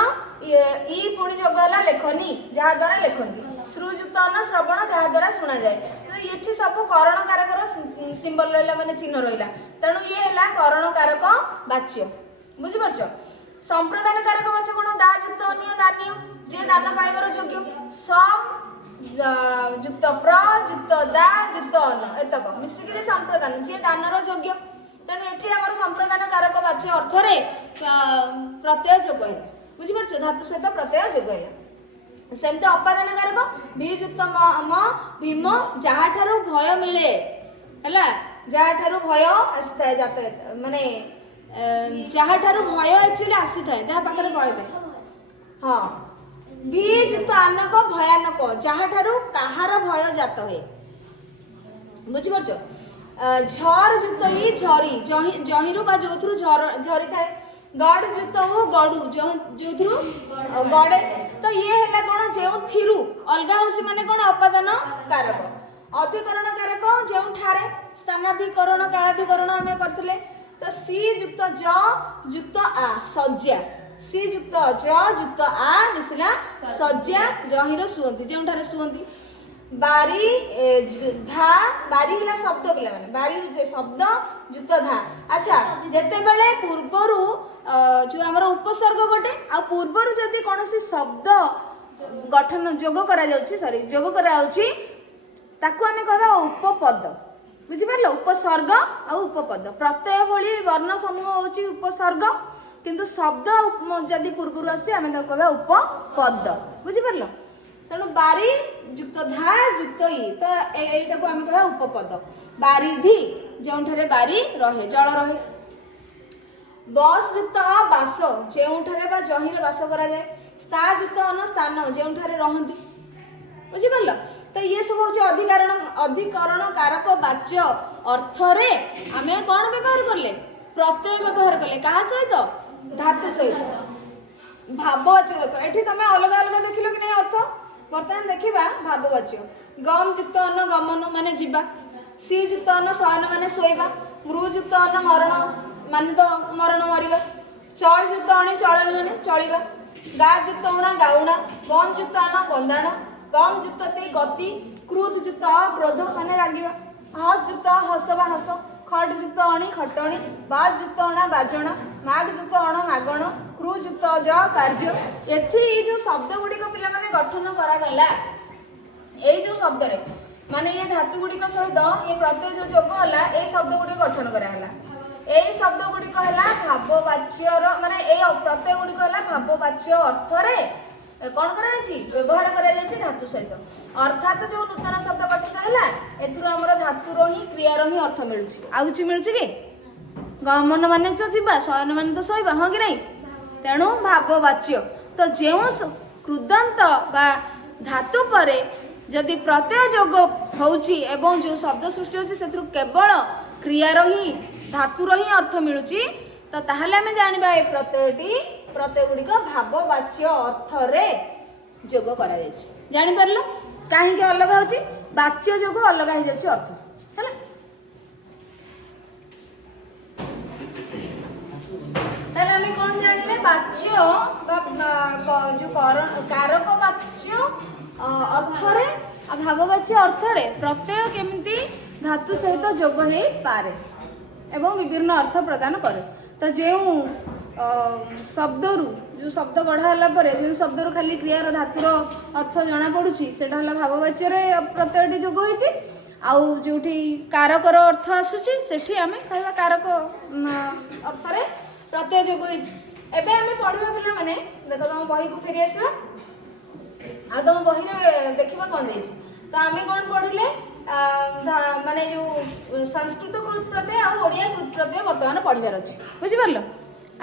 ଇ ପୁଣି ଯୋଗ ହେଲା ଲେଖନି, ଯାହା ଦ୍ୱାରା ଲେଖନ୍ତି। ଶ୍ରୁ ଯୁକ୍ତ ଅନ୍ନ ଶ୍ରବଣ, ଯାହା ଦ୍ୱାରା ଶୁଣାଯାଏ। ଏଠି ସବୁ କରଣ କାରକର ସିମ୍ବଲ ରହିଲା, ମାନେ ଚିହ୍ନ ରହିଲା। ତେଣୁ ଇଏ ହେଲା କରଣ କାରକ ବାଚ୍ୟ, ବୁଝିପାରୁଛ। ସମ୍ପ୍ରଦାନ କାରକ ବାଚ୍ୟ କ'ଣ? ଦା ଯୁକ୍ତ ଅନ୍ୟ ଦାନ୍ୟ, ଯିଏ ଦାନ ପାଇବାର ଯୋଗ୍ୟ। ସମ୍ ଯୁକ୍ତ ପ୍ର ଯୁକ୍ତ ଦା ଯୁକ୍ତ ଅନ୍ନ, ଏତକ ମିଶିକିରି ସମ୍ପ୍ରଦାନ, ଯିଏ ଦାନର ଯୋଗ୍ୟ। ତେଣୁ ଏଠି ଆମର ସମ୍ପ୍ରଦାନ କାରକ ବାଚ୍ୟ ଅର୍ଥରେ ପ୍ରତ୍ୟୟ ଯୋଗ ହେଲା, ବୁଝିପାରୁଛ, ଧାତୁ ସହିତ ପ୍ରତ୍ୟୟ ଯୋଗ ହେଲା। ସେମିତି ଅପାଦାନ କାରକ, ବି ଯୁକ୍ତ ମ ଭୀମ, ଯାହାଠାରୁ ଭୟ ମିଳେ ହେଲା, ଯାହାଠାରୁ ଭୟ ଆସିଥାଏ, ଯାତାୟାତ ମାନେ ଯାହାଠାରୁ ଭୟ ଆକ୍ଚୁଆଲି ଆସିଥାଏ, ଯାହା ପାଖରେ ଭୟ ଥାଏ। ହଁ, ଭି ଯୁକ୍ତ ଆନକ ଭୟାନକ, ଯାହାଠାରୁ କାହାର ଭୟ ଜାତ ହୁଏ, ବୁଝିପାରୁଛ। ଝର ଯୁକ୍ତ ଇ ଝରି, ଜହିରୁ ବା ଯୋଉଥିରୁ ଝରି ଥାଏ। ଗଡ଼ ଯୁକ୍ତ ଉ ଗଡ଼ୁ, ଯୋଉଥିରୁ ଗଡ଼େ। ତ ଇଏ ହେଲା କ'ଣ ଯେଉଁଥିରୁ, ଅଲଗା ହଉଛି ମାନେ କ'ଣ ଅପାଦାନ କାରକ। ଅଧିକରଣ କାରକ ଯେଉଁଠାରେ, ସ୍ଥାନାଧିକରଣ କାଳାଧିକରଣ ଆମେ କରିଥିଲେ। ତ ସି ଯୁକ୍ତ ଜ ଯୁକ୍ତ ଆ ଶଯ୍ୟା, ସି ଯୁକ୍ତ ଜ ଯୁକ୍ତ ଆ ମିଶିଲା ଶଯ୍ୟା, ଜହିର ଶୁଅନ୍ତି, ଯେଉଁଠାରେ ଶୁଅନ୍ତି। ବାରି ଧା, ବାରି ହେଲା ଶବ୍ଦ ପିଲାମାନେ, ବାରି ଶବ୍ଦ ଯୁକ୍ତ ଧା। ଆଚ୍ଛା, ଯେତେବେଳେ ପୂର୍ବରୁ ଯୋଉ ଆମର ଉପସର୍ଗ ଗୋଟେ, ଆଉ ପୂର୍ବରୁ ଯଦି କୌଣସି ଶବ୍ଦ ଗଠନ ଯୋଗ କରାଯାଉଛି, ତାକୁ ଆମେ କହିବା ଉପପଦ, ବୁଝିପାରିଲ। ଉପସର୍ଗ ଆଉ ଉପପଦ, ପ୍ରତ୍ୟୟ ଭଳି ବର୍ଣ୍ଣ ସମୂହ ହେଉଛି ଉପସର୍ଗ, କିନ୍ତୁ ଶବ୍ଦ ଯଦି ପୂର୍ବରୁ ଆସୁଛି ଆମେ ତାକୁ କହିବା ଉପପଦ, ବୁଝିପାରିଲ। ତେଣୁ ବାରି ଯୁକ୍ତ ଧା ଯୁକ୍ତ ଇ, ତ ଏଇଟାକୁ ଆମେ କହିବା ଉପପଦ। ବାରିଧି ଯେଉଁଠାରେ ବାରି ରହେ ଜଳ ରହେ। ବସ୍ ଯୁକ୍ତ ଅ ବାସ ଯେଉଁଠାରେ ବା ଜହିରେ ବାସ କରାଯାଏ। ସ୍ଥା ଯୁକ୍ତ ଅନ ସ୍ଥାନ ଯେଉଁଠାରେ ରହନ୍ତି। ବୁଝିପାରିଲ? ତ ଇଏ ସବୁ ହଉଛି ଅଧିକରଣ କାରକ ବାଚ୍ୟ ଅର୍ଥରେ ଆମେ କ'ଣ ବ୍ୟବହାର କଲେ? ପ୍ରତ୍ୟୟ ବ୍ୟବହାର କଲେ। କାହା ସହିତ? ଧାତୁ ସହିତ। ଭାବବାଚ୍ୟ ଦେଖ ଏଠି ତମେ ଅଲଗା ଅଲଗା ଦେଖିଲ କି ନାହିଁ ଅର୍ଥ? ବର୍ତ୍ତମାନ ଦେଖିବା ଭାବବାଚ୍ୟ। ଗମ ଯୁକ୍ତ ଅନ ଗମନ ମାନେ ଯିବା। ସି ଯୁକ୍ତ ଅନ ଶୟନ ମାନେ ଶୋଇବା। ମୃ ଯୁକ୍ତ ଅନ ମରଣ ମାନେ ତ ମରଣ ମରିବା। ଚଳ ଯୁକ୍ତ ଅଣି ଚଳଣି ମାନେ ଚଳିବା। ଗା ଯୁକ୍ତ ଉଣା ଗାଉଣା। ଗମ ଯୁକ୍ତ ଅଣ ଗନ୍ଧାଣ। ଗମ ଯୁକ୍ତ ତେ ଗତି। କ୍ରୋଧ ଯୁକ୍ତ ଅ କ୍ରୋଧ ମାନେ ରାଗିବା। ହସ ଯୁକ୍ତ ହସ ବା ହସ। ଖଟ ଯୁକ୍ତ ଅଣି ଖଟଣି। ବାଜ ଯୁକ୍ତ ଅଣା ବାଜଣା। ମାଗ ଯୁକ୍ତ ଅଣ ମାଗଣ। କ୍ରୁ ଯୁକ୍ତ ଜ କାର୍ଯ୍ୟ। ଏଥିରେ ଏଇ ଯୋଉ ଶବ୍ଦ ଗୁଡ଼ିକ ପିଲାମାନେ ଗଠନ କରାଗଲା ଏଇ ଯୋଉ ଶବ୍ଦରେ ମାନେ ଏ ଧାତୁ ଗୁଡ଼ିକ ସହିତ ଏ ପ୍ରତ୍ୟୟ ଯୋଉ ଯୋଗ ହେଲା ଏଇ ଶବ୍ଦ ଗୁଡ଼ିକ ଗଠନ କରାଗଲା। ଏଇ ଶବ୍ଦ ଗୁଡ଼ିକ ହେଲା ଭାବବାଚ୍ୟର ମାନେ ଏଇ ପ୍ରତ୍ୟୟ ଗୁଡ଼ିକ ହେଲା ଭାବବାଚ୍ୟ ଅର୍ଥରେ କ'ଣ କରାଯାଇଛି? ବ୍ୟବହାର କରାଯାଇଛି ଧାତୁ ସହିତ। ଅର୍ଥାତ୍ ଯୋଉ ନୂତନ ଶବ୍ଦ ଗଠିତ ହେଲା ଏଥିରୁ ଆମର ଧାତୁର ହିଁ କ୍ରିୟାର ହିଁ ଅର୍ଥ ମିଳୁଛି। ଆଉ କିଛି ମିଳୁଛି କି? ଗମନ ମାନେ ତ ଯିବା, ଶୟନ ମାନେ ତ ଶୋଇବା, ହଁ କି ନାହିଁ? ତେଣୁ ଭାବବାଚ୍ୟ। ତ ଯେଉଁ କୃଦନ୍ତ ବା ଧାତୁ ପରେ ଯଦି ପ୍ରତ୍ୟୟ ଯୋଗ ହେଉଛି ଏବଂ ଯେଉଁ ଶବ୍ଦ ସୃଷ୍ଟି ହେଉଛି ସେଥିରୁ କେବଳ କ୍ରିୟାର ହିଁ ଧାତୁର ହିଁ ଅର୍ଥ ମିଳୁଛି ତ ତାହେଲେ ଆମେ ଜାଣିବା ଏ ପ୍ରତ୍ୟୟ ଗୁଡ଼ିକ ଭାବବାଚ୍ୟ ଅର୍ଥରେ ଯୋଗ କରାଯାଇଛି। ଜାଣିପାରିଲ କାହିଁକି ଅଲଗା ହେଉଛି? ବାଚ୍ୟ ଯୋଗ ଅଲଗା ହେଇଯାଉଛି ଅର୍ଥ ହେଲା। ତାହେଲେ ଆମେ କ'ଣ ଜାଣିଲେ? ବାଚ୍ୟ ବା ଯୋଉ କାରକ ବାଚ୍ୟ ଅର୍ଥରେ ଆଉ ଭାବବାଚ୍ୟ ଅର୍ଥରେ ପ୍ରତ୍ୟୟ କେମିତି ଧାତୁ ସହିତ ଯୋଗ ହେଇପାରେ ଏବଂ ବିଭିନ୍ନ ଅର୍ଥ ପ୍ରଦାନ କରେ। ତ ଯେଉଁ ଶବ୍ଦରୁ ଯେଉଁ ଶବ୍ଦ ଗଢ଼ା ହେଲା ପରେ ଯେଉଁ ଶବ୍ଦରୁ ଖାଲି କ୍ରିୟାର ଧାତୁର ଅର୍ଥ ଜଣାପଡ଼ୁଛି ସେଇଟା ହେଲା ଭାବବାଚ୍ୟରେ ପ୍ରତ୍ୟୟଟି ଯୋଗ ହୋଇଛି। ଆଉ ଯେଉଁଠି କାରକର ଅର୍ଥ ଆସୁଛି ସେଠି ଆମେ କହିବା କାରକ ଅର୍ଥରେ ପ୍ରତ୍ୟୟ ଯୋଗ ହୋଇଛି। ଏବେ ଆମେ ପଢ଼ିବା ପିଲାମାନେ ଦେଖ ତମ ବହିକୁ ଫେରି ଆସିବା ଆଉ ତମ ବହିରେ ଦେଖିବା କ'ଣ ଦେଇଛି। ତ ଆମେ କ'ଣ ପଢ଼ିଲେ ମାନେ ଯେଉଁ ସଂସ୍କୃତ କୃତ ପ୍ରତ୍ୟୟ ଆଉ ଓଡ଼ିଆ କୃତ ପ୍ରତ୍ୟୟ ବର୍ତ୍ତମାନ ପଢ଼ିବାର ଅଛି। ବୁଝିପାରିଲ?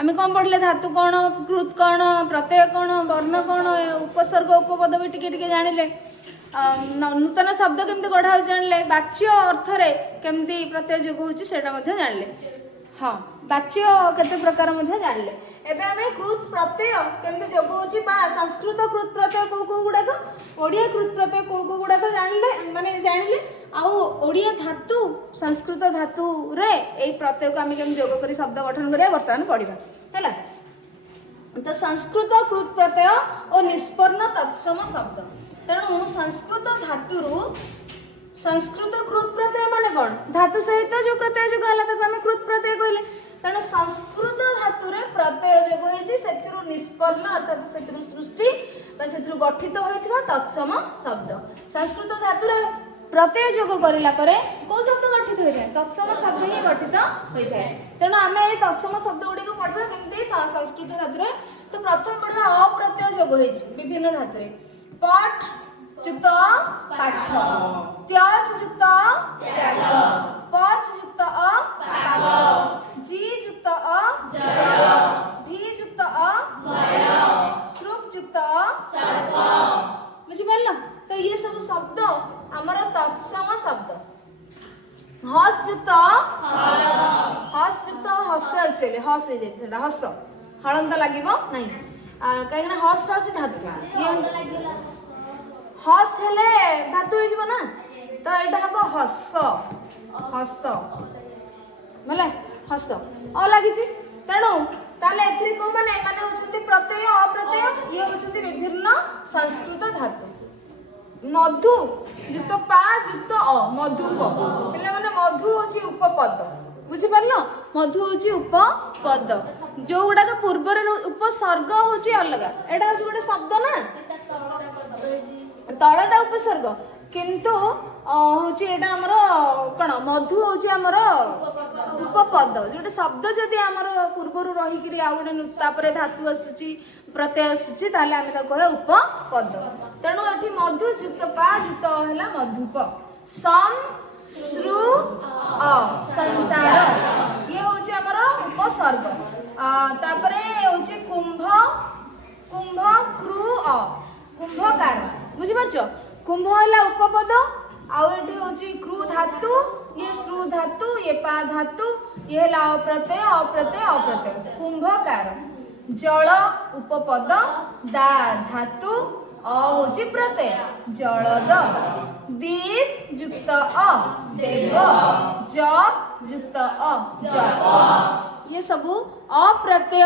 ଆମେ କ'ଣ ପଢ଼ିଲେ? ଧାତୁ କ'ଣ, କୃତ କ'ଣ, ପ୍ରତ୍ୟୟ କ'ଣ, ବର୍ଣ୍ଣ କ'ଣ, ଉପସର୍ଗ ଉପପଦ ବି ଟିକେ ଟିକେ ଜାଣିଲେ। ନୂତନ ଶବ୍ଦ କେମିତି ଗଢ଼ା ହେଉଛି ଜାଣିଲେ। ବାଚ୍ୟ ଅର୍ଥରେ କେମିତି ପ୍ରତ୍ୟୟ ଯୋଗ ହେଉଛି ସେଇଟା ମଧ୍ୟ ଜାଣିଲେ। ହଁ, ବାଚ୍ୟ କେତେ ପ୍ରକାର ମଧ୍ୟ ଜାଣିଲେ। ଏବେ ଆମେ କୃତ ପ୍ରତ୍ୟୟ କେମିତି ଯୋଗ ହେଉଛି ବା ସଂସ୍କୃତ କୃତ ପ୍ରତ୍ୟୟ କୋଉ ଗୁଡ଼ାକ, ଓଡ଼ିଆ କୃତ ପ୍ରତ୍ୟୟ କୋଉ ଗୁଡ଼ାକ ଜାଣିଲେ ଆଉ ଓଡ଼ିଆ ଧାତୁ ସଂସ୍କୃତ ଧାତୁରେ ଏଇ ପ୍ରତ୍ୟୟକୁ ଆମେ କେମିତି ଯୋଗ କରି ଶବ୍ଦ ଗଠନ କରିବା ବର୍ତ୍ତମାନ ପଢ଼ିବା ହେଲା। ତ ସଂସ୍କୃତ କୃତ ପ୍ରତ୍ୟୟ ଓ ନିଷ୍ପନ୍ନ ତତ୍ସମ ଶବ୍ଦ। ତେଣୁ ସଂସ୍କୃତ ଧାତୁରୁ ସଂସ୍କୃତ କୃତ ପ୍ରତ୍ୟୟ ମାନେ କ'ଣ? ଧାତୁ ସହିତ ଯେଉଁ ପ୍ରତ୍ୟୟ ଯୋଗ ହେଲା ତାକୁ ଆମେ କୃତ ପ୍ରତ୍ୟୟ କହିଲେ। ତେଣୁ ସଂସ୍କୃତ ଧାତୁରେ ପ୍ରତ୍ୟୟ ଯୋଗ ହେଇଛି ସେଥିରୁ ନିଷ୍ପନ୍ନ ଅର୍ଥାତ୍ ସେଥିରୁ ସୃଷ୍ଟି ବା ସେଥିରୁ ଗଠିତ ହୋଇଥିବା ତତ୍ସମ ଶବ୍ଦ। ସଂସ୍କୃତ ଧାତୁରେ ପ୍ରତ୍ୟୟ ଯୋଗ କରିଲା ପରେ କୋଉ ଶବ୍ଦ ଗଠିତ ହୋଇଥାଏ? ତତ୍ସମ ଶବ୍ଦ ହିଁ ଗଠିତ ହୋଇଥାଏ। ତେଣୁ ଆମେ ଏଇ ତତ୍ସମ ଶବ୍ଦ ଗୁଡ଼ିକୁ ପଢ଼ିବା କେମିତି ସଂସ୍କୃତ ଧାତୁରେ। ତ ପ୍ରଥମେ ପଢ଼ିବା ଅପ୍ରତ୍ୟୟ ଯୋଗ ହେଇଛି ବିଭିନ୍ନ ଧାତୁରେ। ପଠ ଯୁକ୍ତ ପାଠ, ତ୍ୟଜ ଯୁକ୍ତ ତ୍ୟାଗ, ପଚ ଯୁକ୍ତ ପାଗ, ଜି ଯୁକ୍ତ ଜଳ, ଭି ଯୁକ୍ତ ଭୟ, ଶ୍ରୁପ ଯୁକ୍ତ ସର୍ପ। ବୁଝିପାରିଲ? ତ ଇଏ ସବୁ ଶବ୍ଦ ଆମର ତତ୍ସମ ଶବ୍ଦ। ହସ ଯୁକ୍ତ ହସ ଆକ୍ଚୁଆଲି ହସ ହେଇଯାଇଛି ସେଟା ହସ ହଳନ୍ତା ଲାଗିବ ନାହିଁ କାହିଁକିନା ହସଟା ହେଉଛି ଧାତୁ। ହସ ହେଲେ ଧାତୁ ହେଇଯିବ ନା ତ ଏଇଟା ହବ ହସ ବୋଲେ ହସ ଲାଗିଛି। ତେଣୁ ତାହେଲେ ଏଥିରେ କୋଉମାନେ ମାନେ ହଉଛନ୍ତି ପ୍ରତ୍ୟୟ ଅପ୍ରତ୍ୟୟ ଇଏ ହଉଛନ୍ତି ବିଭିନ୍ନ ସଂସ୍କୃତ ଧାତୁ। ମଧୁ ଯୁକ୍ତ ପା ଯୁକ୍ତ ମଧୁପ ପିଲାମାନେ ମଧୁ ହଉଛି ଉପପଦ। ବୁଝିପାରିଲ? ମଧୁ ହଉଛି ଉପପଦ ଯୋଉଗୁଡାକ ପୂର୍ବରେ ଉପସର୍ଗ ହଉଛି ଅଲଗା। ଏଇଟା ହଉଛି ଗୋଟେ ଶବ୍ଦ ନା ତଳଟା ଉପସର୍ଗ କିନ୍ତୁ ହଉଛି ଏଇଟା ଆମର କ'ଣ ମଧୁ ହଉଛି ଆମର ଉପପଦ। ଯୋଉଟା ଶବ୍ଦ ଯଦି ଆମର ପୂର୍ବରୁ ରହିକିରି ଆଉ ଗୋଟେ ତାପରେ ଧାତୁ ଆସୁଛି ପ୍ରତ୍ୟୟ ଆସୁଛି ତାହେଲେ ଆମେ ତାକୁ କହିବା ଉପପଦ। ତେଣୁ ଏଠି ମଧୁ ଯୁକ୍ତ ପା ଯୁକ୍ତ ହେଲା ମଧୁପ। ସମ୍ ଶ୍ରୁ अ संसार ये हूँ आमर उपसर्ग तापरे हूँ कुंभ कुंभ क्रू अ कुंभकार बुझिपारछ कुंभ है उपपद आउ ये हूँ क्रू धातु ये श्रु धातु ये पा धातु ये है अप्रत्यय अप्रत्यय अप्रत्यय कुंभकार जल उपपद दा धातु अ होची प्रत्यय जलद दीप युक्त अ देव जप युक्त अ जप ये सबू अप्रत्यय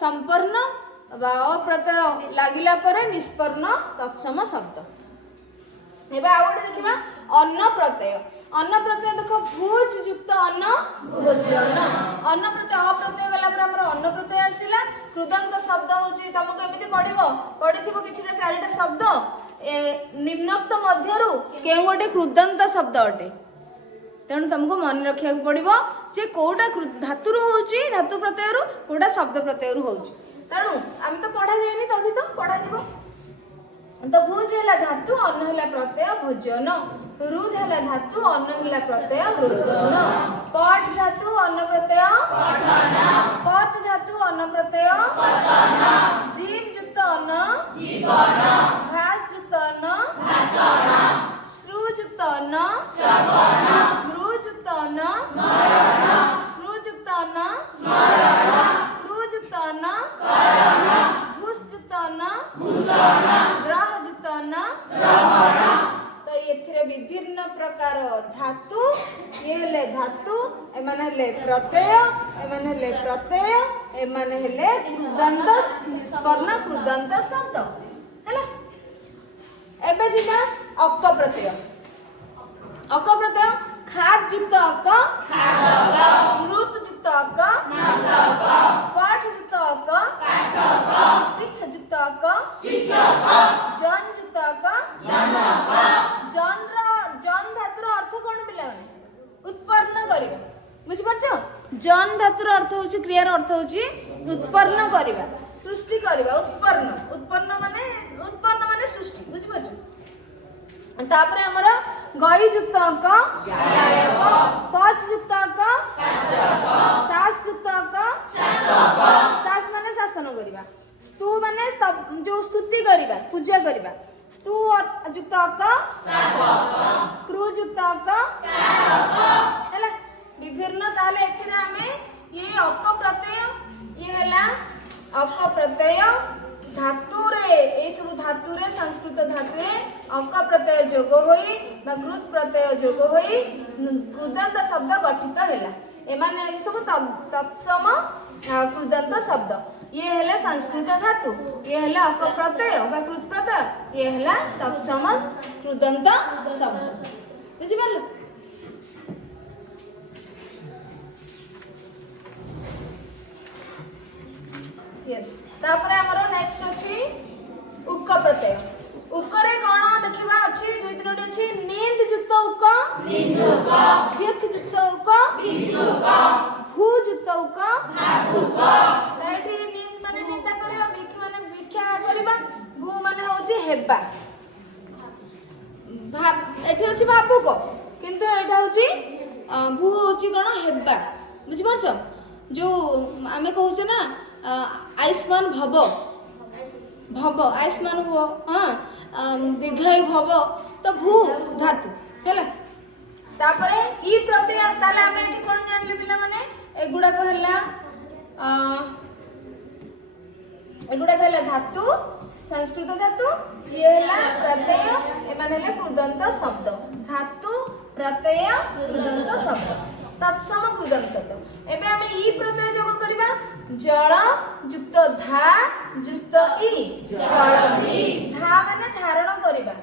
संपन्न अप्रत्यय लागिला परे निष्पन्न तत्सम शब्द एबे आ गोटे देखिबा अन्न प्रत्यय देख भुज युक्त अन्न भोजन अन्न प्रत्यय अप्रत्यय गला पर हमर अन्न प्रत्यय आसिला कृदंत शब्द होची तुमको एमिति पढिथिबो किछिटा चारिटा शब्द निम्नोक्त मध्यरु के गोटे कृदंत शब्द अटे तेणु तुमको मन रखिया पड़िबो जे कोटा धातुरु होची धातु प्रत्ययरु कोटा शब्द प्रत्ययरु होची तेणु आम तो पढ़ा जाएनी तभी तो पढ़ा जीवो तो भुज है धातु अन्न है प्रत्यय भोजन रुद है धातु अन्न है प्रत्यय रुदन पट धातु अन्न प्रत्यय पत धातु अन्न प्रत्यय जीव युक्त अन्न भास युक्त अन्न श्रु युक्त अन्न मृ युक्त अन्न श्रु युक्त अन्न क्रू युक्त अन्न भूस युक्त अन्न ग्रह युक्त अन्न तो ये विभिन्न प्रकार धातु ये हेले धातु एमान हेले प्रत्यय एमान हेले प्रत्यय एमान हेले कृदंत निष्पन्न कृदंत शब्द हैला एबे जिना अक प्रत्यय खाद युक्त अक मृत युक्त अक पाठ युक्त अक सिख युक्त अक जन युक्त अक जन धातुर अर्थ कौन पिला उत्पन्न करिबा बुझि परछ जन धातुर अर्थ होची क्रियार अर्थ होची उत्पन्न करिबा सृष्टि करिबा उत्पन्न माने सृष्टि बुझि परछ तापरे हमरा गई युक्त अक पच युक्त अक सास युक्त अक सास माने शासन करिबा स्तु माने जो स्तुति करिबा पूजा करिबा स्तु युक्त अक क्रू युक्त अक हैला विभिन्न ताले एथिरे हमें ये अक प्रत्यय ये हैला अक प्रत्यय धातुरे ए सब धातुरे संस्कृत धातुरे अक प्रत्यय जोग होई बा कृत प्रत्यय जोग होई कृदंत शब्द गठित हैला एमाने ए सब तत्सम कृदंत शब्द ये हैला संस्कृत धातु ये हैला अक प्रत्यय बा कृत प्रत्यय ये हैला तत्सम कृदंत शब्द बुझि पालो यस तापरे हमरो नेक्स्ट अछि उक प्रत्यय उकरे कोन देखिबा अछि दुई तीनोटी अछि नींद युक्त उक व्यक् युक्त उक भू युक्त उक एठी नींद माने चिंता करियो भिख माने भिक्षा करिबा भू माने होछि हेबा एठी होछि भाबुक किंतु एठा होछि भू होछि कोन हेबा बुझि परछ जो आमे कहउछ ना आयुष्मान भव आयुष्मान हुआ हाँ दीर्घायु भव तो भू धातु है तापरे ई प्रत्यय ताले आमे एठी कोन जानले पिला माने एगुडा को हला धातु संस्कृत धातु ये हला प्रत्यय ए माने हला कृदंत शब्द धातु प्रत्यय कृदंत शब्द तत्सम कृदंत शब्द एबे आमे ई प्रत्यय जोग करबा जल युक्त धा युक्त इ जलधि धा माने धारण करिबा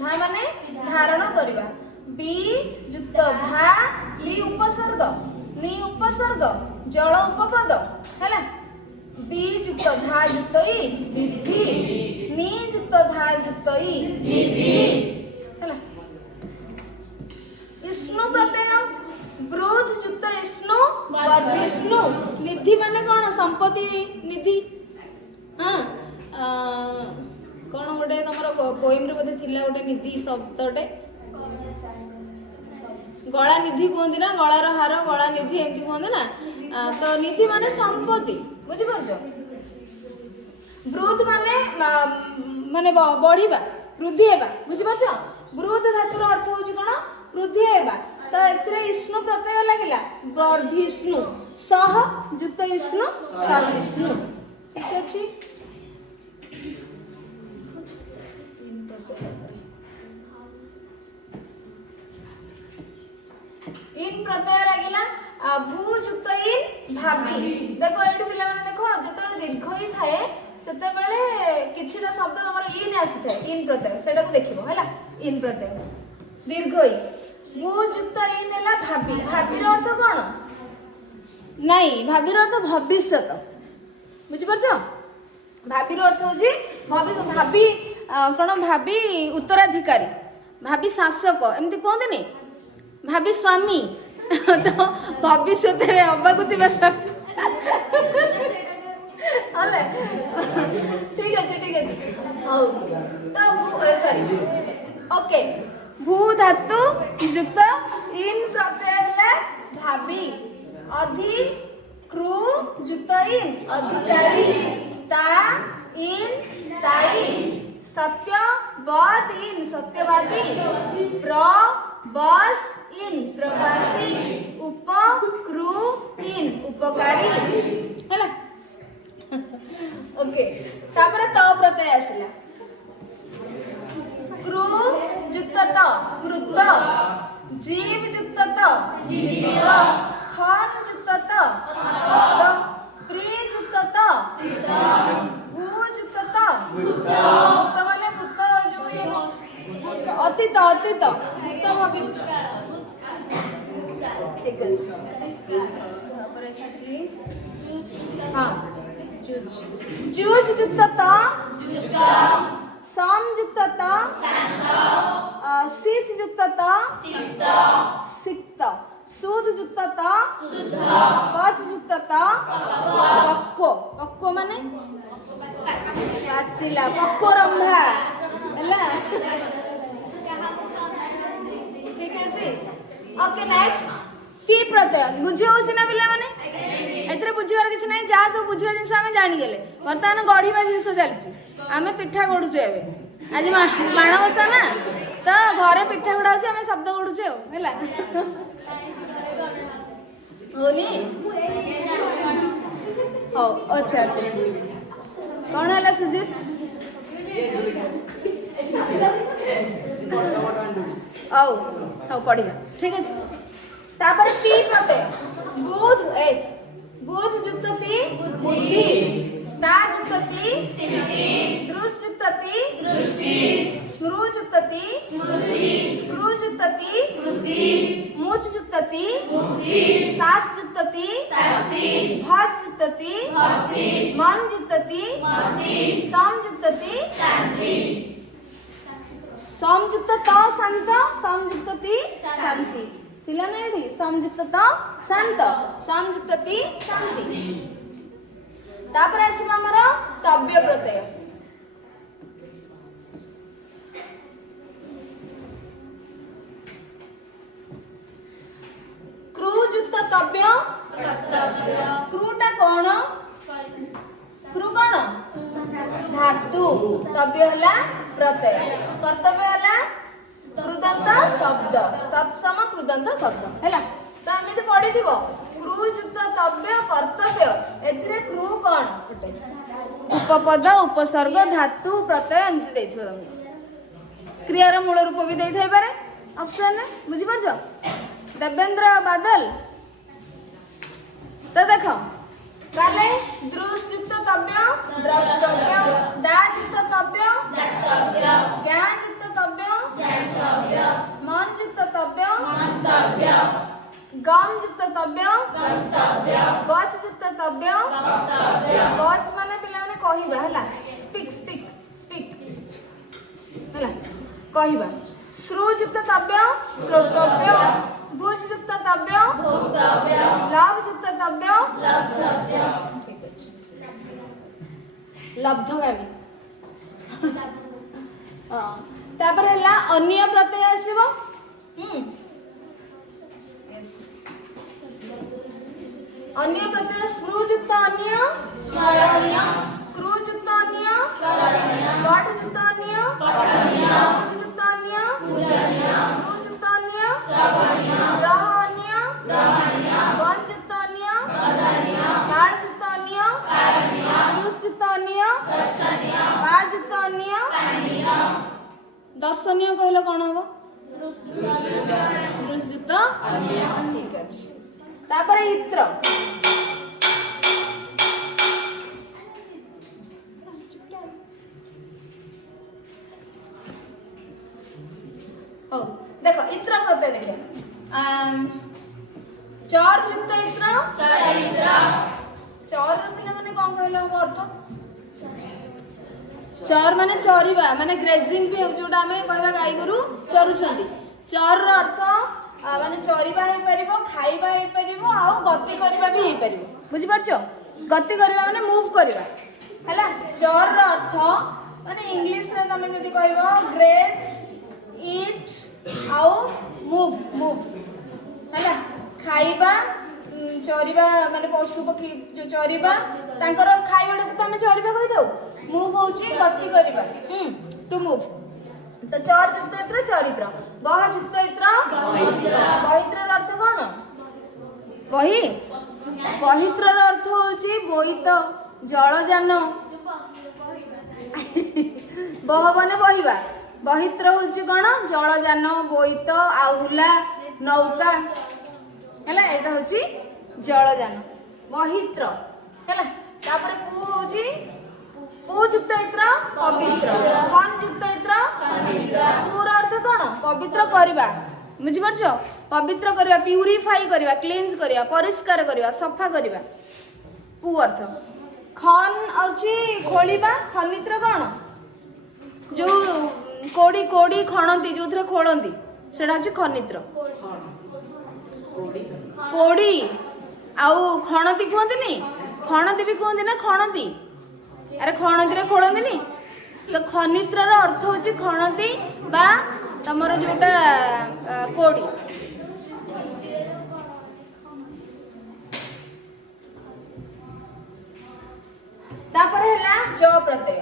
धा माने धारण करिबा बी युक्त धा इ उपसर्ग नि उपसर्ग जल उपपद हैला बी युक्त धा युक्त इ विधि नि युक्त धा युक्त इ विधि हैला विष्णु प्रत्यय ब्रोध युक्त विष्णु वर्धिष्णु निधि माने कोन संपत्ति निधि हां कोन गोटे तमरो पोएम रे बोधे थिला गोटे निधि शब्दटे गला निधि कहते ना गलार हार गला निधि एमती कहते ना तो निधि माने संपत्ति बुझी पारछ वृद्ध माने माने बढ़िबा वृद्धि हेबा बुझी पारछ वृद्ध धातुर अर्थ होची कोन वृद्धि हेबा तो एथिरे इष्णु प्रत्यय लागिला वर्धिष्णु सह युक्त इष्णु सहिष्णु ठीक अछि इन प्रत्यय लागिला भू युक्त इन भाबी देखो एठी पिला माने देखो जतले दीर्घ ही थाए सेते बेले किछिटा शब्द हमर इन आसी थाए इन प्रत्यय सेटा को देखिबो हैला इन प्रत्यय दीर्घ ही भू युक्त इन हैला भाबी भाबीर अर्थ कोन नहीं भाबीर अर्थ भविष्यत बुझि परछो भाबीर अर्थ होजी भविष्य भाबी कोन भाबी उत्तराधिकारी भाबी शासक एमती कहते नहीं भाभी स्वामी तो भविष्य हवाक ठीक अच्छे हाँ तो सॉरी ओके भू धातु युक्त इन प्रत्यय है भाभी अधि क्रू युक्त इन अधिकारी स्था इन स्थायी सत्यवाद इन सत्यवादी प्र बस इन प्रवासी उपक्रु इन उपकारी हैला ओके तापर त प्रत्यय आसिला क्रू युक्त त कृत जीव युक्त त जीव हन युक्त त प्री युक्त त भू युक्त त भूत माने भूत जो ये अतीत अतीत भूत भाभी ठीक है तापर एसी हां जूझ जूझ युक्त त सम युक्त त सिच युक्त त सिक्त सुध युक्त त पच युक्त त पक्को माने पाचिला पक्को रंभा हैला ठीक है ओके नेक्स्ट ती प्रत्यय बुझे होछि ना पिला माने एतरे बुझिबार किछ नै जा सब बुझिबा जिंस हमें जानि गेले वर्तमान गढिबा जिंस चलछि हमें पिठा गढुचे एबे आज माणवसा ना तो घरे पिठा गढाउछि हमें शब्द गढुचे हो हैला होनी हो अच्छा अच्छा कौन हैला सुजीत आओ आओ पढ़िबा ठीक अछि तापर ती प्रत्यय बुध बुध युक्त ती बुद्धि स्था युक्त ती स्थिति दृष्ट युक्त ती दृष्टि स्मृ युक्त ती स्मृति क्रू युक्त ती कृति मूच युक्त ती मुक्ति सास युक्त ती शास्ति भज युक्त ती भक्ति मन युक्त ती मति सम युक्त ती शांति संयुक्त त शांत संयुक्त ती शांति पिला नेडी संयुक्त त शांत संयुक्त ती शांति तापर आसीबा हमर तव्य प्रत्यय क्रू युक्त तव्य क्रूटा कोन क्रू कोन धातु तव्य हला प्रत्यय कर्तव्य हला कृदंत शब्द तत्सम कृदंत शब्द हैला तो एमिति पढी थिबो क्रू युक्त तव्य कर्तव्य एथिरे क्रू कोन उठे उपपद उपसर्ग धातु प्रत्यय एमिति देथिबो तुमको क्रियार मूल रूप भी देइ थाइ पारे ऑप्शन बुझी परछो देवेंद्र बादल तो देखो काले दृष्ट युक्त तव्य द्रष्टव्य दाज युक्त तव्य दत्तव्य ज्ञान युक्त तव्य ज्ञातव्य मन युक्त तव्य मंतव्य गम युक्त तव्य गंतव्य वच युक्त तव्य वक्तव्य वच माने पिला माने कहिबा हला स्पीक स्पीक स्पीक हला कहिबा श्रु युक्त तव्य श्रोतव्य भुज युक्त तव्य भोक्तव्य लाभ युक्त तव्य लब्धव्य ठीक अछि लब्धगामी तापर हला अन्य प्रत्यय आसीबो ଦର୍ଶନୀୟ କହିଲେ କ'ଣ ହବ? ଦୃଶ୍ଯୁକ୍ତ। ଠିକ ଅଛି। ତାପରେ ଇତ୍ର। देखो इत्र प्रत्यय देखिए चर युक्त इत्र चर पिला माने कोन कहला अर्थ चर माने चरिबा माने ग्रेजिंग भी जोटा हमें कहबा गाई गरु चरुछंदी चर रो अर्थ माने चरिबा हे परिबो खाइबा हे परिबो आ गति करबा भी हे परिबो बुझि परछो गति करबा माने मूव करबा हला चर रो अर्थ माने इंग्लिश रे तमे जदी कहबो ग्रेज ईट आउ मूव मूव हला खाइबा चरिबा माने पशु पक्षी जो चरिबा तांकर खाइबाटा तो हमें चरिबा कहि दउ मूव होची गति करबा टू मूव तो चर युक्त इत्र चरित्र बह युक्त इत्र बहित्र अर्थ कोन बहि बहित्र अर्थ होची बोईत जलजान बह बने बहिबा बहित्र होची कोन जलजान बोईत आहुला नौका हैला एटा होची जलजान बहित्र हैला तापर पु होची पु युक्त इत्र पवित्र खन युक्त इत्र पवित्र पुर अर्थ कोन पवित्र करबा बुझि परछो पवित्र करबा प्यूरिफाई करबा क्लींस करबा परिष्कार करबा सफा करबा पु अर्थ खन होची खोलिबा खनित्र कोन जो कोडी कोडी खणंती जो थरे खोलंती सेटा होची खनित्र कोडी आउ खणती कहंती खणती भी कहंती ना खणती अरे खणती रे खोलंती नी से खनित्र रो अर्थ होची खणती बा तमरो जोटा कोडी तापर हैला ज प्रत्यय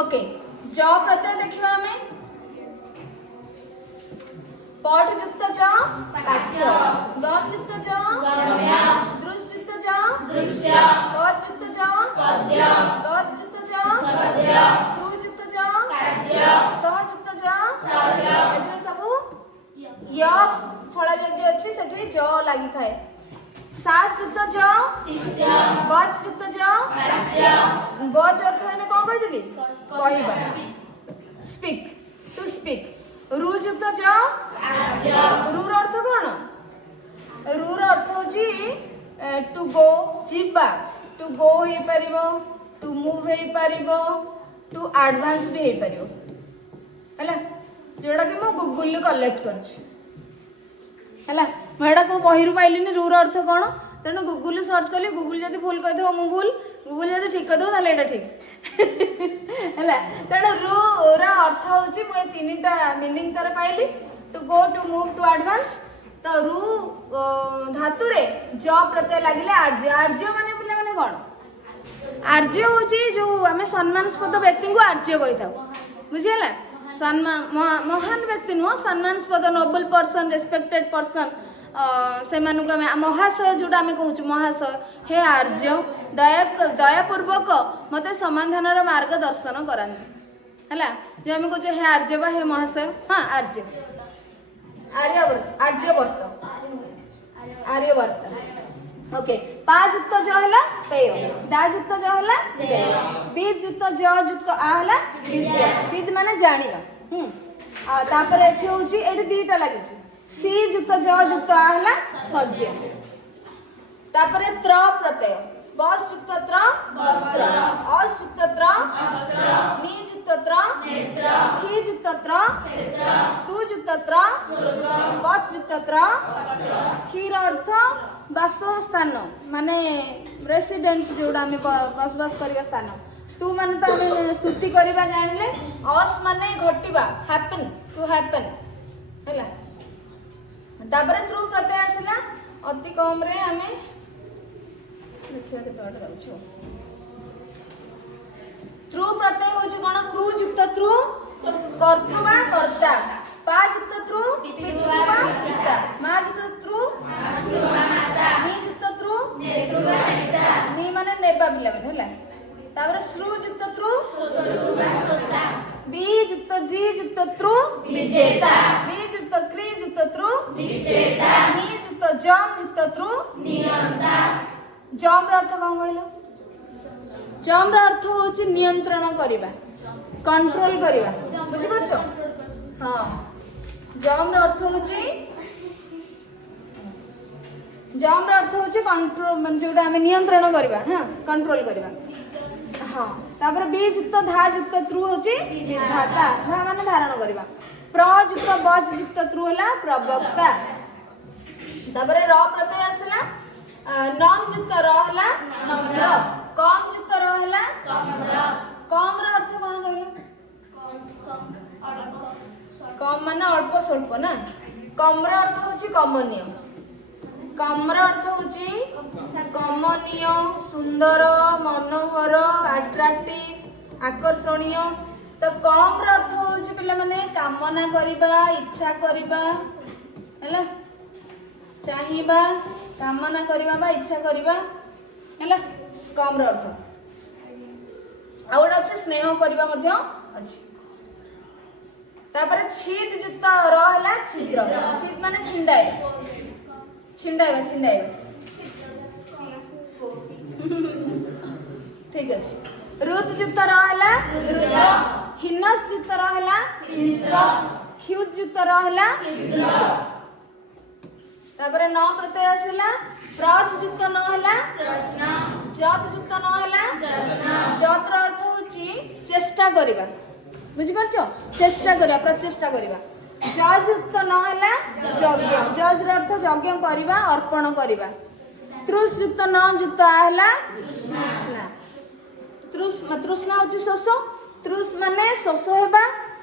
ओके ज प्रत्यय देखिबा हमें पठ युक्त ज पाठ्य गम युक्त ज गम्य दृश्य युक्त ज दृश्य पद युक्त ज पद्य गद युक्त ज गद्य क्रू युक्त ज कार्य सह युक्त ज सहज एठे सब य फला जे अछि सेठी ज लागि थाए सास युक्त ज शिष्य बच युक्त ज राज्य बच अर्थ ने कोन कहितली कहिबा स्पीक टू स्पीक रु युक्त ज राज्य रु अर्थ कोन रु अर्थ होची टू गो जिबा टू गो हे परिबो टू मूव हे परिबो टू एडवांस भी हे परिबो हला जोडा कि मो गूगल ले कलेक्ट करछि हला मेडा को बहिरु पाइलिनी रु अर्थ कोन तेणु गूगल सर्च कली गूगल जदि भूल कहि दो मु भूल गूगल जदि ठीक कहि दो ताले एटा ठीक हला तेणु रु रा अर्थ होची मु तीनटा मीनिंग तार पाइली to go to move to advance तो रु धातु रे ज प्रत्यय लागिले आर्य आर्य माने बुला माने कोन आर्य होची जो हमें सम्मानस्पद व्यक्ति को आर्य कहि थाउ बुझियला सम्मान महान व्यक्ति नुह सम्मानस्पद नोबल पर्सन रेस्पेक्टेड पर्सन से मानुक महाशय जोटा आम कहूँ महाशय हे आर्य दयापूर्वक मते समाधान मार्गदर्शन करांती है जो आम कहते हे आर्य बा हे महाशय हाँ आर्य आर्यवर्त आर्यवर्त ओके पाँच युक्त ज है पेय दाज युक्त ज है देय बीज युक्त ज युक्त आ है विद्या विद माने जानिबा तापर एठी होची एठी दीटा लागि सी युक्त ज युक्त आ है सज्ज तापर त्र प्रत्यय बस युक्त त्र वस्त्र अस युक्त त्र अस्त्र नी युक्त त्र नेत्र खी युक्त त्र क्षेत्र स्तु युक्त त्र स्वर्ग पच युक्त त्र खीर अर्थ वासस्थान माने रेसिडेंस जोड़ा आम बसबास करबा स्थान स्तु माने तो आम स्तुति करबा जानिले अस माने घटिबा हैपन टू हैपन हैला तापर त्रु प्रत्यय आसला अति कम रे आमे देखिया के तोड़ जाउछो ତ୍ରୁ ପ୍ରତ୍ୟୟ ହଉଛି କଣ? କ୍ରୁ ଯୁକ୍ତ ତ୍ରୁ କର୍ତ୍ତୃ ବା କର୍ତ୍ତା, ପା ଯୁକ୍ତ ତ୍ରୁ ପିତୃ ବା ପିତା, ମା ଯୁକ୍ତ ତ୍ରୁ ନି ଯୁକ୍ତ ତ୍ରୁ ନି ମାନେ ନେବା ପିଲାମାନେ ହେଲା। ତାପରେ ଶ୍ରୁ ଯୁକ୍ତ ତ୍ରୁ বি যুক্ত জি যুক্ত ত্রু বিজেতা, বি যুক্ত ক্রি যুক্ত ত্রু বিক্রেতা, নি যুক্ত জম যুক্ত ত্রু নিয়ন্তা। জম র অর্থ কଣ କହିଲ? জম র অর্থ হচ্ছে নিয়ন্ত্রণ করিবা, কন্ট্রোল করিবা, বুঝি পারছো? হ্যাঁ, জম র অর্থ হচ্ছে জম র অর্থ হচ্ছে কন্ট্রোল, মানে যেটা আমি নিয়ন্ত্রণ করিবা, হ্যাঁ কন্ট্রোল করিবা। हाँ, तापर बी युक्त धा युक्त त्रु होची विधाता, धा माने धारण करबा। प्र युक्त बज युक्त त्रु होला प्रवक्ता। तापर र प्रत्यय आसला, नम युक्त र होला नम्र, कम युक्त र होला कम्र। कम र अर्थ कोन कहलो? कम माने अल्प स्वल्प ना। कम र अर्थ होची कमनीय, कम र अर्थ होची कमनीय, सुंदर, मनोहर, अट्रैक्टिव, आकर्षणीय। तो कम र अर्थ होची पिला माने कामना करिबा, इच्छा करिबा, हैला चाहिबा, कामना करिबा बा इच्छा करिबा, हैला कम र अर्थ। आ गोटे अछि स्नेह करिबा मध्ये अछि। तापर छीद युक्त र होला छिद्र, छीद माने छिंडाइबा, छिंडाइबा छिंडाइबा, ठीक अछि। रुद युक्त र होला रुद्र, हिन्नस युक्त र होला हिंस्र, ह्युज युक्त र होला ह्युद्र। तापर न प्रत्यय आसिला, प्रज युक्त न होला प्रश्न, जत युक्त न होला जज्ञा। जत र अर्थ होची चेष्टा करिबा, बुझि पारछो? चेष्टा करिबा, प्रचेष्टा करिबा। जज युक्त न होला यज्ञ, जज र अर्थ यज्ञ करिबा, अर्पण करिबा। तृष युक्त न युक्त आला तृष्णा, तृष्णा होची शोष, तृष माने शोष हेबा,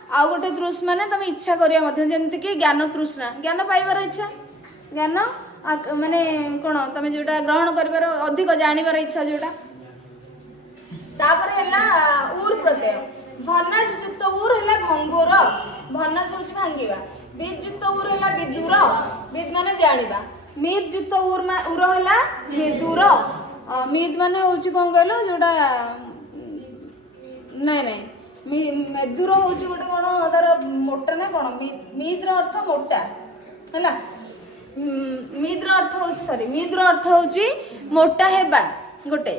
आ गोटे तृष माने तमे इच्छा करिया मध्ये, जेमति कि ज्ञान तृष्णा, ज्ञान पाइबार इच्छा, ज्ञान माने कोन तमे जोटा ग्रहण करिबार, अधिक जानिबार इच्छा जोटा। तापर हैला उर प्रत्यय, भनस युक्त उर हैला भंगुर, भनस होची भांगीबा। बीज युक्त उर हैला विदुर, बीज माने जानिबा। मीद युक्त उर हैला मिदुर, मीद माने होची कोन कहलो जोटा नहीं नहीं मेदुर होची गोटे कोन तार मोटा ना कोन, मीद र अर्थ मोटा हैला, मीद र अर्थ होची सॉरी मीद र अर्थ होची मोटा हेबा गोटे,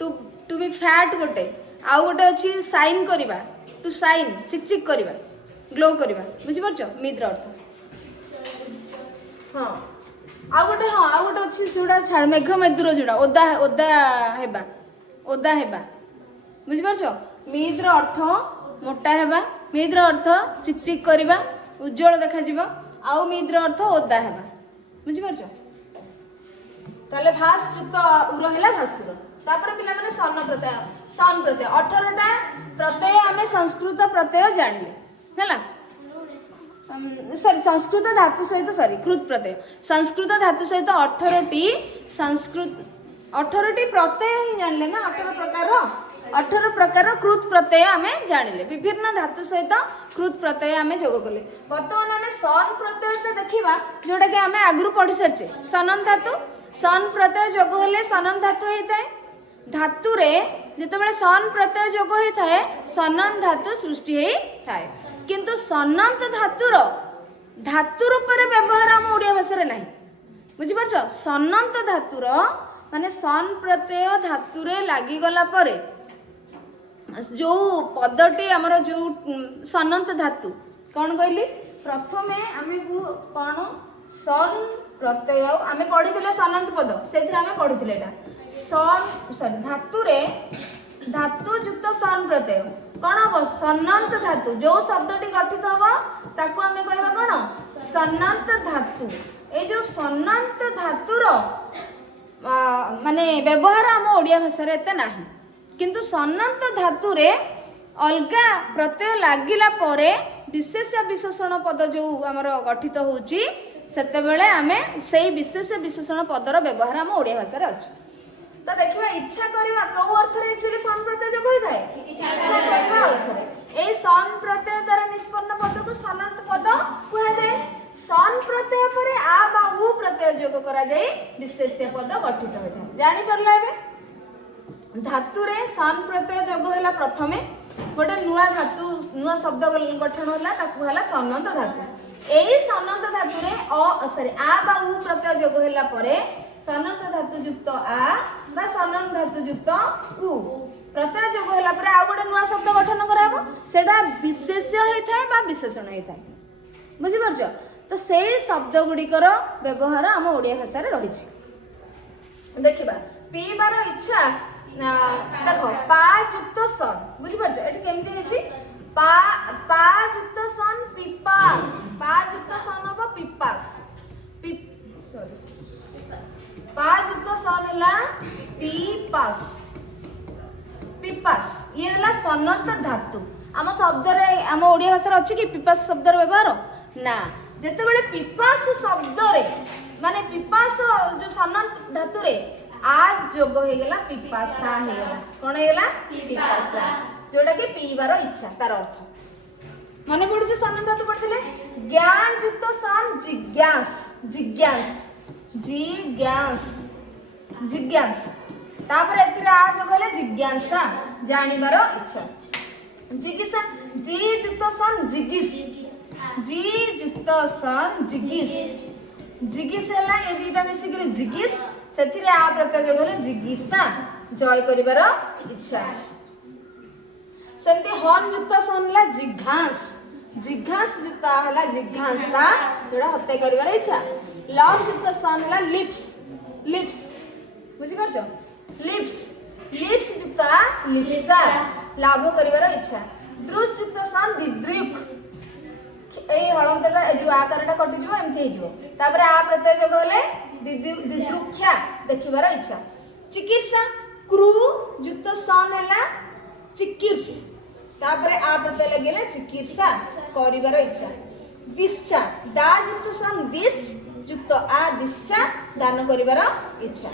टू बी फैट गोटे, आ गोटे अछि साइन करिबा, टू साइन चिक चिक करिबा, ग्लो करिबा, बुझि परछो मीद र अर्थ। हां आ गोटे, हाँ आ गोटे अछि जोडा छाड़ मेघ मेदुर जोडा ओदा ओदा हेबा, ओदा हेबा, बुझि परछो? मीद र अर्थ मोटा हेबा, मीद र अर्थ चिक चिक करिबा, उज्जवल देखा जिवो, आउ मीद र अर्थ ओदा हेबा, बुझि परछो? ताले भास युक्त उर हैला भासुर। तापर पिला माने सन प्रत्यय, सन प्रत्यय 18टा प्रत्यय आमे संस्कृत प्रत्यय जानिले हैला, सॉरी संस्कृत धातु सहित सॉरी कृत प्रत्यय, संस्कृत धातु सहित 18टी संस्कृत 18टी प्रत्यय ही जानले ना, 18 प्रकार कृत प्रत्यय आमे जानिले, विभिन्न धातु सहित कृत प्रत्यय आमे जोग कले। वर्तमान आमे सन प्रत्यय देखिबा जोटा कि आमे आगु पढ़ी सरचे, सनन धातु, सन प्रत्यय जोग हेले सनन धातु हेताए, धातु रे जेतेबेले सन प्रत्यय जोग हेताए सनन धातु सृष्टि हेई थाए, किंतु सनंत धातुर धातु रूप में व्यवहार आम ओडिया भाषा नहीं, बुझी पारछो? सनंत धातुर माने सन प्रत्यय धातु रे लागी गला परे जो पदटी आमर जो सनंत धातु कौन कहली, प्रथमे आमे को कौन सन प्रत्यय आमे पढ़ी सनंत पद से आमे पढ़ी एटा सन सॉरी धातु रे धातु युक्त सन प्रत्यय कौन हम सनंत धातु, जो शब्दटी गठित हम ताकू आमे कहबा कौन सनंत धातु। ए जो सनंत धातुर माने व्यवहार आम ओडिया भाषा रे एते नाही, किंतु सनंत धातु रे अलगा प्रत्यय लागिला परे विशेष विशेषण पद जो आमर गठित होउची सेते बेले आमे सेई विशेष विशेषण पदर व्यवहार आम ओडिया भाषा रे अछि। तो देखिबा इच्छा करबा को अर्थ रे एक्चुअली सन प्रत्यय जोग होई थाए इच्छा करबा अर्थ रे ए सन प्रत्यय द्वारा निष्पन्न पद को सनंत पद कुहा जाए सन प्रत्यय पर आ बा उ प्रत्यय जोग करा जाए विशेष्य पद गठित होय थाए जानि परला एबे धातु रे सन प्रत्यय जोग होला प्रथमे गोटे नुआ धातु नुआ शब्द गठन होला ताकू होला सनंत धातु एई सनंत धातु रे आ बा उ प्रत्यय जोग होला परे सनंत धातु युक्त आ बा सनंत धातु युक्त उ प्रत्यय जोग होला परे आ गोटे नुआ शब्द गठन कराबो सेटा विशेष्य होय थाए बा विशेषण होय थाए बुझि परछ तो सेई शब्द गुडिकर व्यवहार हम ओडिया भाषा रे रही छी देखिबा पीबार इच्छा देखो पा युक्त सन बुझि परछ एठी केमती अछि पा युक्त सन पिपास पा युक्त सन हो पिपास पा युक्त सन हला पिपास पिपास ये हला सनंत धातु आम शब्द रे आम ओडिया भाषा रे अछि कि पिपास शब्द रे व्यवहार ना जेते बेले पिपास शब्द रे माने पिपास जो सनंत धातु रे आ जोग हे गेला पिपासा हे गेला कोन हे गेला पिपासा जोडा कि पीबार इच्छा तार अर्थ माने पडुछ सनंत धातु पडथिले ज्ञान युक्त सन जिज्ञास जिज्ञास जिज्ञास जिज्ञास तापर एथिरे आ जोग हेले जिज्ञासा जानिबार इच्छा जिज्ञासा जी युक्त सन जिगिस जी युक्त सन जिगिस जिगिस हैला ए दीटा मिसी के जिगिस सेथिरे आ प्रत्यय जोग हेले जिगिसा जय करिबार इच्छा सेमती हन युक्त सन हला जिघांस जिघांस युक्त हला जिघांसा जोडा हत्या करिबार इच्छा लव युक्त सन हला लिप्स लिप्स बुझि परछ लिप्स लिप्स युक्त लिप्सा लाभ करिबार इच्छा दृश युक्त सन दिद्रुक ए हळंतला ए जो आकारटा कटि जिवो एमथि हे जिवो तापर आ प्रत्यय जोग होले दिद्रुख्या देखिबार इच्छा चिकित्सा क्रू युक्त सन हला चिकित्स तापर आ प्रत्यय लगेले चिकित्सा करिबार इच्छा दिच्छा दा युक्त सन दिस युक्त आ दिच्छा दान करिबार इच्छा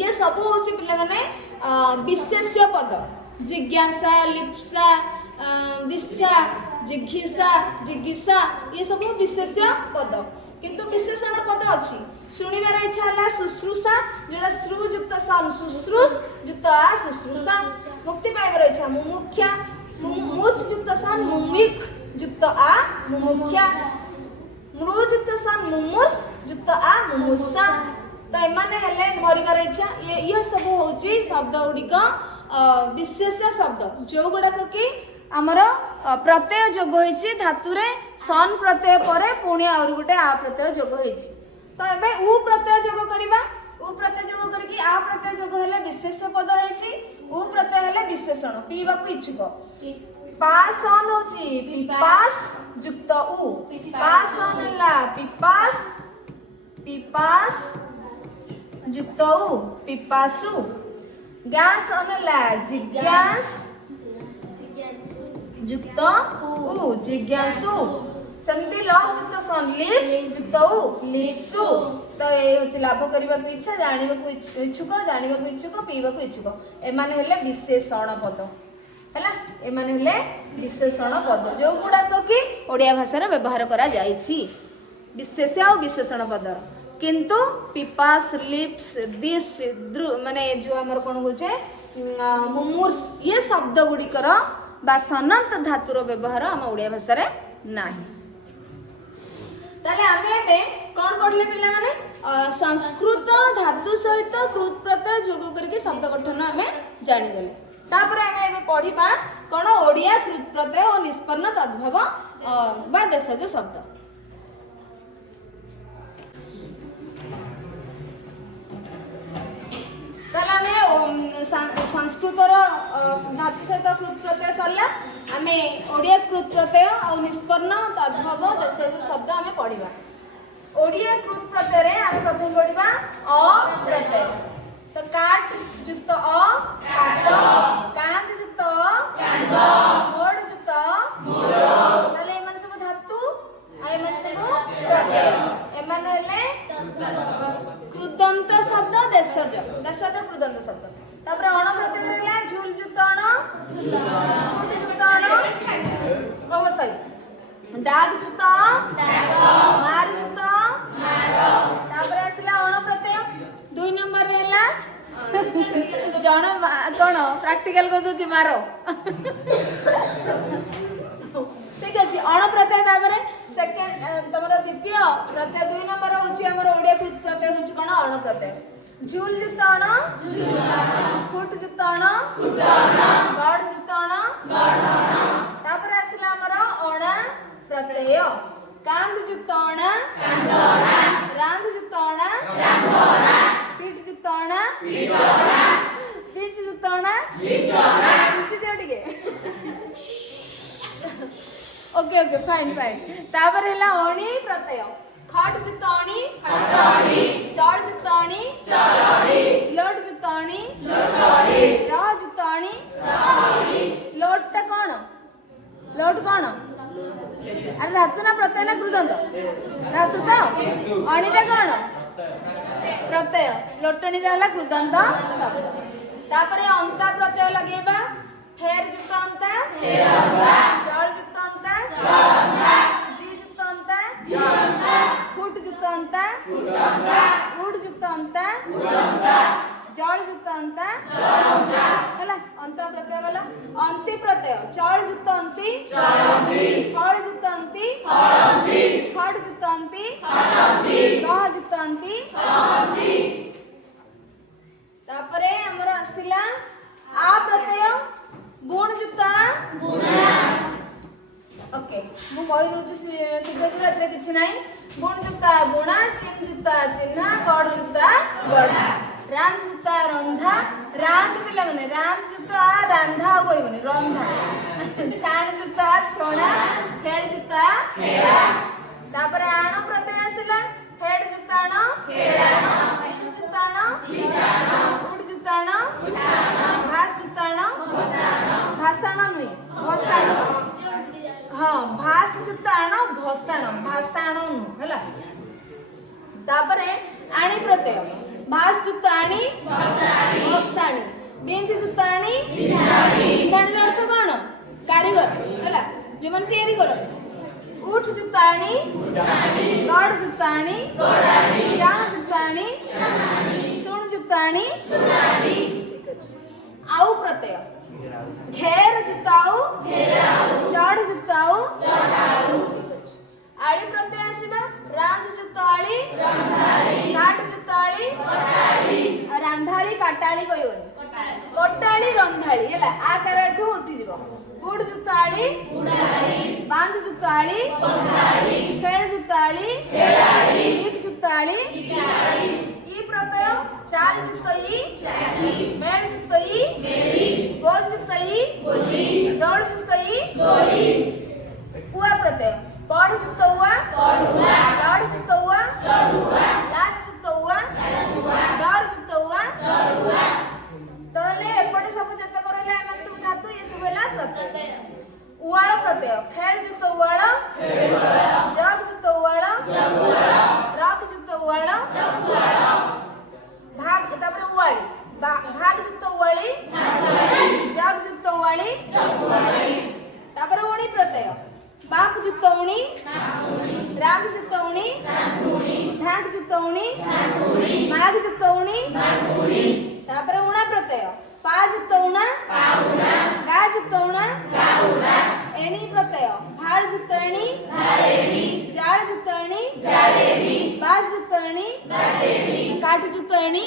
ये सब होची पिला माने विशेष्य पद जिज्ञासा लिप्सा दिच्छा जिघिसा जिगिसा ये सब विशेष्य पद किंतु विशेषण पद अछि सुनिबार इच्छा हला शुश्रूषा जेडा श्रु युक्त सन शुश्रूष युक्त आ शुश्रूषा मुक्ति पाइबार इच्छा मुमुख्या मुच युक्त सन मुमिक युक्त आ मुमुख्या मृ युक्त सन मुमुस युक्त आ मुमुसा तो एमाने हेले मरिबार इच्छा ये सब होची शब्द गुडिक विशेष्य शब्द जो गुडा कि आमर प्रत्यय जोग होईची धातु रे सन प्रत्यय परे पुणी आउर गुटे आ प्रत्यय जोग होईची तो एबे उ प्रत्यय जोग करबा उ प्रत्यय जोग करके आ प्रत्यय जोग हेले विशेष्य पद होईची उ प्रत्यय हेले विशेषण पीबा को इच्छुक पासन होची पिपास युक्त उ पासन हला पिपास पिपास युक्त उ पिपासु ग्यास अनला जिज्ञास युक्त उ जिज्ञासु सेमती लव युक्त सन लिप्स युक्त उ लिप्सु तो ए होची लाभ करबा को इच्छा जानिबा को इच्छुक जानिबा को इच्छुक पीबा को इच्छुक एमाने हेले विशेषण पद हैला एमाने हेले विशेषण पद जो गुडा तो कि ओडिया भाषा रे व्यवहार करा जाईछि विशेष आ विशेषण पद किंतु पिपास लिप्स दिस माने जो हमर कोन होचे मुमुर्स ये शब्द गुडिकर बा सनंत धातुर व्यवहार हम ओडिया भाषा रे नाही ताले आमे एबे कोन पढले पिला माने संस्कृत धातु सहित कृत प्रत्यय जोग करके शब्द गठन हमें जानि गेले तापर आमे एबे पढिबा कोन ओडिया कृत प्रत्यय और निष्पन्न तद्भव बा देशज शब्द संस्कृतर धातु सहित कृत प्रत्यय सरला आमे ओडिया कृत प्रत्यय और निष्पन्न तद्भव देशज शब्द आमे पढिबा ओडिया कृत प्रत्यय रे आमे प्रथम पढिबा अ प्रत्यय तो काट युक्त अ काट कांद युक्त अ कांद मोड युक्त मोड ताले एमान सब धातु आ एमान सब प्रत्यय एमान हेले कृदंत शब्द देशज डाग जुत मार जुत तापर आसला अण प्रत्यय 2 नंबर रे हला जण कोन प्रैक्टिकल कर दो मारो ठीक अछि अण प्रत्यय तापर सेकंड तमरो द्वितीय प्रत्यय 2 नंबर होछि हमर ओडिया कृत प्रत्यय होछि कोन अण प्रत्यय झूल जुत अण फुट जुत अण गड जुत अण तापर आसला हमर अण प्रत्यय कांद जुत अण रांद जुत अण पीठ जुत अण पीच जुत अण पीच दियो टिके ओके ओके फाइन फाइन तापर हला अणी प्रत्यय खट जुत अणी चल जुत अणी लोट जुत अणी र जुत अणी लोट ता कोन लोट कोन अरे धातु ना प्रत्यय ना कृदंत धातु तो अणीटा कोन प्रत्यय लोटणी रहला कृदंत शब्द तापर अंता प्रत्यय लगेबा फेर जुत अंता चल जुत अंता जी जुत अंता फुट जुत अंता उड जुत अंता जल जुत अंता हला अंत प्रत्यय गला अंति प्रत्यय चल जुत अंति फल जुत अंति खड जुत अंति गह जुत अंति तापरे हमर आसिला आ प्रत्यय गुण जुत ओके मु कहि दोछि सीधा सीधा एतरे किछि नाही गुण जुता गुणा चिन्ह जुता चिन्हा गड जुता गडा रांध जुता रंधा रांध पिला माने रांध जुता रांधा कहबनी रंधा छाण जुता छोणा खेळ जुता खेळा तापर आण प्रत्यय आसिला फेड जुताण फेडाण विष जुताण विषाण उड जुताण उडाण भास जुताण भसाण भाषण नुई भसाण हाँ भास जुताण भसाण भाषाण नु हला तापरे आणी प्रत्यय भास जुताणी भसाणी बेंथि जुताणी इंधाणी अर्थ कोन कारीगर हला जे मन तयारी कर उठ जुताणी गड जुताणी चाह जुताणी सुण जुताणी आउ प्रत्यय घेर जुताऊ चढ़ जुताऊ आली प्रत्यय आसीबा रांध जुताली काट जुताली रांधाली काटाली कहयोनी कोटाली रंधाली हला आकार ठू उठी जीवो गुड जुताली बांध जुताली खेळ जुताली एक जुताली ई प्रत्यय चाल जुतई मेळ जुतई गोल जुतई दौड़ जुतई उआ प्रत्यय पढ़ जुतउआ लड़ जुतउआ लाज जुतउआ डर जुतउआ तले एपटे सब जते करले एमन सब धातु ये सब होला प्रत्यय उवाळ प्रत्यय खेळ जुतउवाळ जग जुतउवाळ रग जुतउवाळ भाग तापर उवाळी भाग जुतउवाळी जग जुतउवाळी तापर ओणी प्रत्यय बाक जुतउणी राग जुतउणी ढाक जुतउणी माग जुतउणी तापर उणा प्रत्यय पा जुतउणा गा जुतउणा एणी प्रत्यय भाळ जुतणी जाळ जुतणी बाज जुतणी काठ जुतणी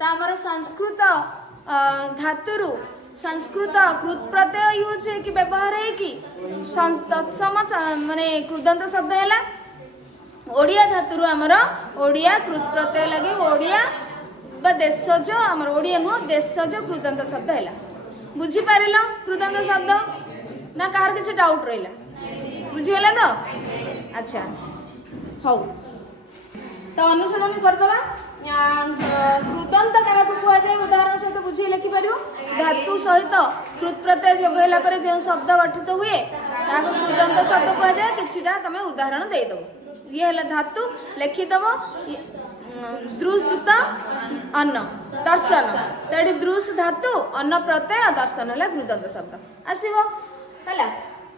तामर संस्कृत धातुरु संस्कृत कृत प्रत्यय यूज है कि व्यवहार है कि तत्सम माने कृदंत शब्द है ओडिया धातुरु आमर ओडिया कृत प्रत्यय लगे ओडिया देशज आमर ओडिया नुह देशज कृदंत शब्द है बुझी पारिल कृदंत शब्द ना कहार किसी डाउट रहा बुझीगला तो अच्छा हौ तो अनुसरण करदवा कृदंत क्या कहुए उदाहरण सहित बुझे लिखिपर धातु सहित कृत प्रत्यय जोग है जो शब्द गठित हुए कृदंत शब्द कहुए किछिटा तुम उदाहरण देदेव ये है धातु लिखिदेव दृश्युक्त अन्न दर्शन तो ये दृश्य धातु अन्न प्रत्यय दर्शन है कृदंत शब्द आसब है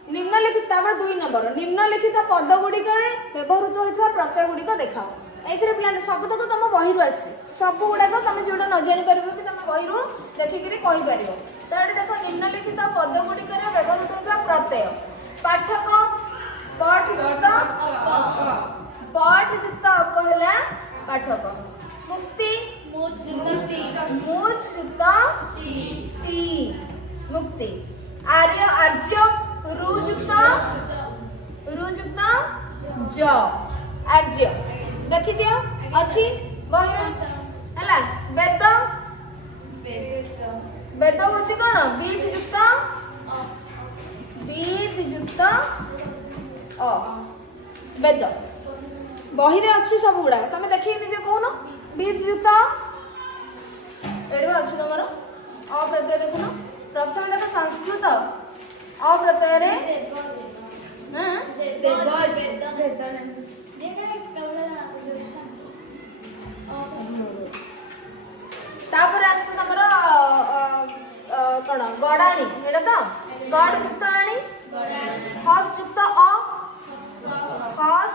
निम्नलिखित तापर 2 नंबर निम्नलिखित पद गुड़िक व्यवहृत होता प्रत्यय गुड़िक देखाओ ये पिला सब तक तुम बही आसी सब गुड़ाक तुम जोटा न जापर भी तुम बही देखिक कहीपर तो ये देख निम्नलिखित पद गुड़िक व्यवहृत होता प्रत्यय पाठक पठ युक्त अक है पाठक मुक्ति मूच युक्त ती मुक्ति आर्य आर्य रुजुक्त ज आर्य देखि दियो अछि बहिरा हला वेद वेद होछि कोन बीज युक्त अ वेद बहिरे अछि सब गुडा तमे देखि निजे कोन बीज युक्त एडो अछि तमरो अ प्रत्यय देखुनो प्रथम देख संस्कृत अ प्रत्यय रे हां देव तापर आस तमर कोन गडाणी एडा तो गड युक्त आणी हस युक्त अ हस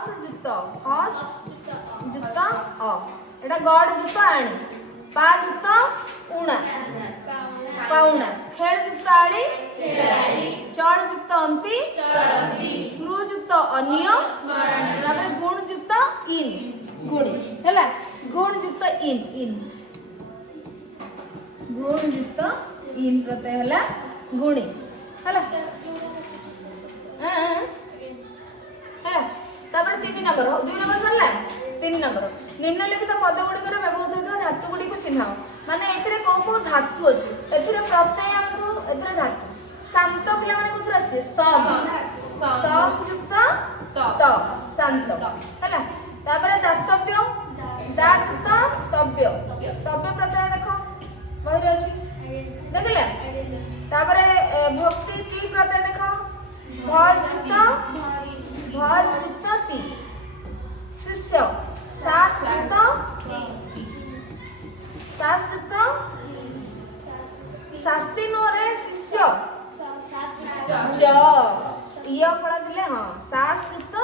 युक्त अ एडा गड युक्त आणी पा युक्त उणा पाउणा खेल युक्त आली चल युक्त अंति स्मृ युक्त अन्य तापर गुण युक्त इन गुणी हैला गुण युक्त इन गुण युक्त इन प्रत्यय हैला गुणी हैला हैला तापर 3 नंबर 2 नंबर सरला 3 नंबर निम्नलिखित पद गुड़िक व्यवहृत होता धातु गुड़ी को चिन्हाओ माने एथिरे को धातु अछि एथिरे प्रत्यय हमको एथिरे धातु शांत पिला माने कोथुर आसी सम युक्त त शांत हैला तापर दातव्य दा युक्त तव्य तव्य प्रत्यय देखो बहिर अछि देखले तापर भक्ति ती प्रत्यय देखो भज युक्त ती शिष्य शास्त्र शास्ति नोरे शिष्य ज य पड़ा दिले हां शास्त्र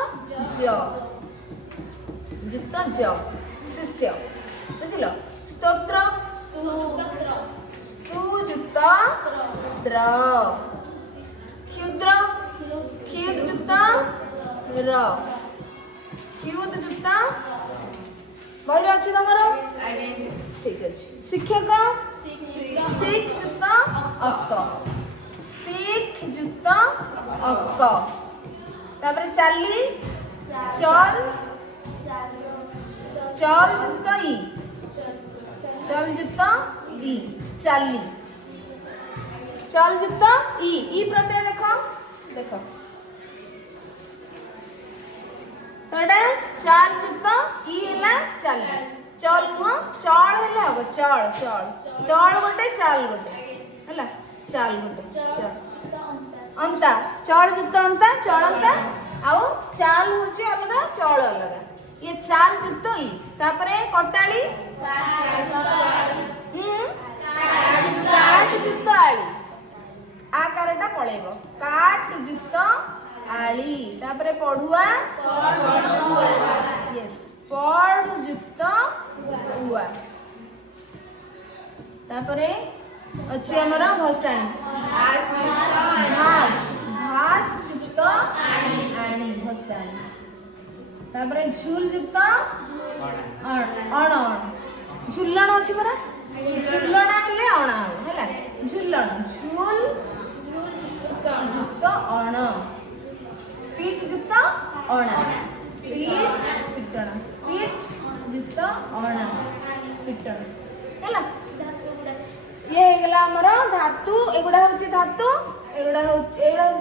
युक्त ज शिष्य बुझिलो स्तोत्र स्तु युक्त द्र क्षुद्र क्षुद युक्त र क्षुद युक्त बहिर अछि तमरो ठीक अछि शिक्षक शिख युक्त अक शिख युक्त अक तापर चाली चल युक्त ई चल युक्त ई चाली चल युक्त ई प्रत्यय देखो तडा चाल युक्त ई हैला चाली चल नुह चल हैला हबो चल गोटे चाल गोटे हैला चाल गोटे अंता चल युक्त अंता चलंता आउ चाल होची अलगा चल अलगा ये चाल युक्त ई तापरे कटाली काट युक्त आली आकारटा पळेबो काट युक्त आली तापरे पढुआ यस पढ़ युक्त हुआ तापरे अछि हमर भसाणी घास युक्त आणी भसाणी तापरे झूल युक्त अण झुलण अछि परा झुलण हेले अण हैला झुलण झूल युक्त अण पीठ युक्त अणा पिटण पीठ युक्त अणा पिटण हैला ये हेगला हमर धातु एगुडा होची धातु एगुडा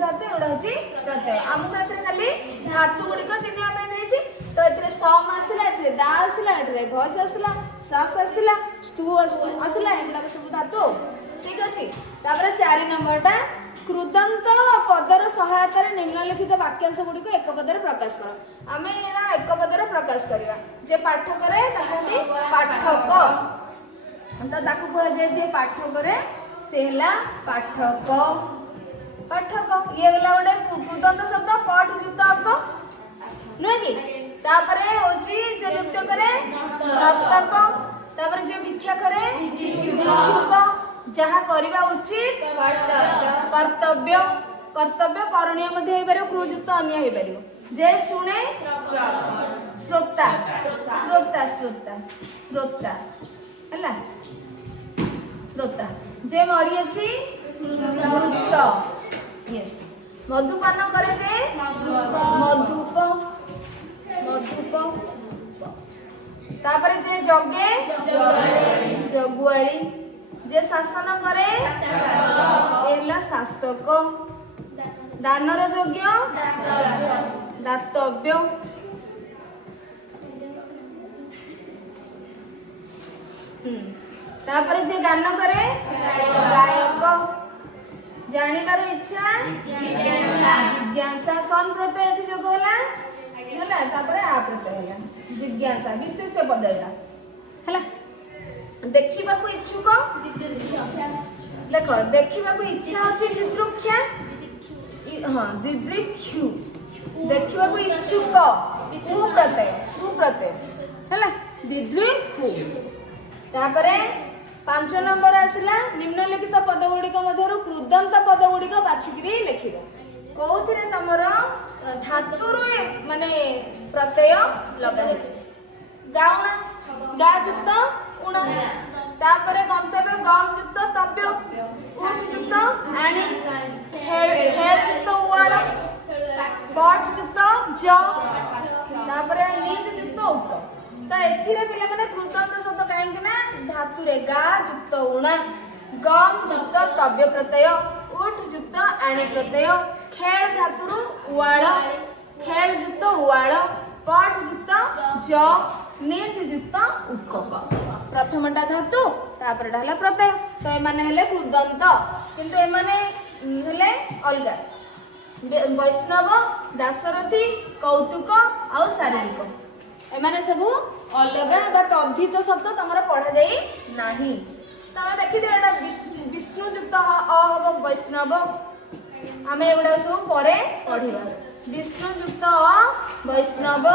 धातु एगुडा होची प्रत्यय हमको एथरे खाली धातु गुडी को चिन्हा पे देछि तो एथरे सम आसिला एथरे दा आसिला एथरे भस आसिला सास आसिला स्तु आसिला एगुडा सब धातु ठीक अछि तापर 4 नंबरटा कृदंत पदर सहायता निम्नलिखित वाक्यांश गुडी को एक पदर प्रकाश कर आमे एरा एक पदर प्रकाश करिया जे पाठ करे ताको पाठक तो ताको कह जाय जे पाठ करे से हला पाठक पाठक ये गला गोटे कृदंत शब्द पठ युक्त अक नुहे कि तापरे होची जे नृत्य करे नर्तक तापरे जे भिक्षा करे भिक्षुक जहा करबा उचित कर्तव्य कर्तव्य करणीय मध्ये होई पारे क्रुयुक्त अन्य होई पारे जे शुणे श्रोता श्रोता श्रोता श्रोता हला श्रोता जे मरी अछि मृत यस मधुपान करे जे मधुप मधुप तापरे जे जगे जगुआली जे शासन करे एला शासक दानर योग्य दातव्य तापरे जे गान करे गायक जानिबार इच्छा जिज्ञासा सन प्रत्यय एठी जोग होला होला तापरे आ प्रत्यय होला जिज्ञासा विशेष पद एटा होला देखिबा को इच्छुक देखो देखिबा को इच्छा होची दिदृक्षा हां दिदृक्षु देखिबा को इच्छुक उ प्रत्यय होला दिदृक्षु तापरे 5 नंबर आसिला निम्नलिखित पद गुड़िक मध्यरु कृदंत पद गुड़िक बाछिकरी लिखिबो कोउथिरे तमर धातुरु माने प्रत्यय लगा हेछि गाउना गा युक्त उण तापरे गंतव्य गम युक्त तव्य उठ युक्त आणी हेड युक्त उवाळ पठ युक्त ज तापरे नींद युक्त उक्त तो एथिरे पिले माने कृदंत शब्द काहे कि ना धातु रे गा युक्त उण गम युक्त तव्य प्रत्यय उठ युक्त आणे प्रत्यय खेळ धातुरु उवाळ खेळ युक्त उवाळ पठ युक्त ज नींद युक्त उक्कक प्रथमटा धातु तापर ढाला प्रत्यय तो ए माने हेले कृदंत किंतु ए माने हेले अलगा वैष्णव दासरथी कौतुक आ शारीरिक ए माने सबु अलगा बा तद्धित शब्द तमरा पढ़ा जाई नाही तमे देखि दे एटा विष्णु युक्त अ हबो वैष्णव आमे एगुडा सब परे पढिबा विष्णु युक्त अ वैष्णव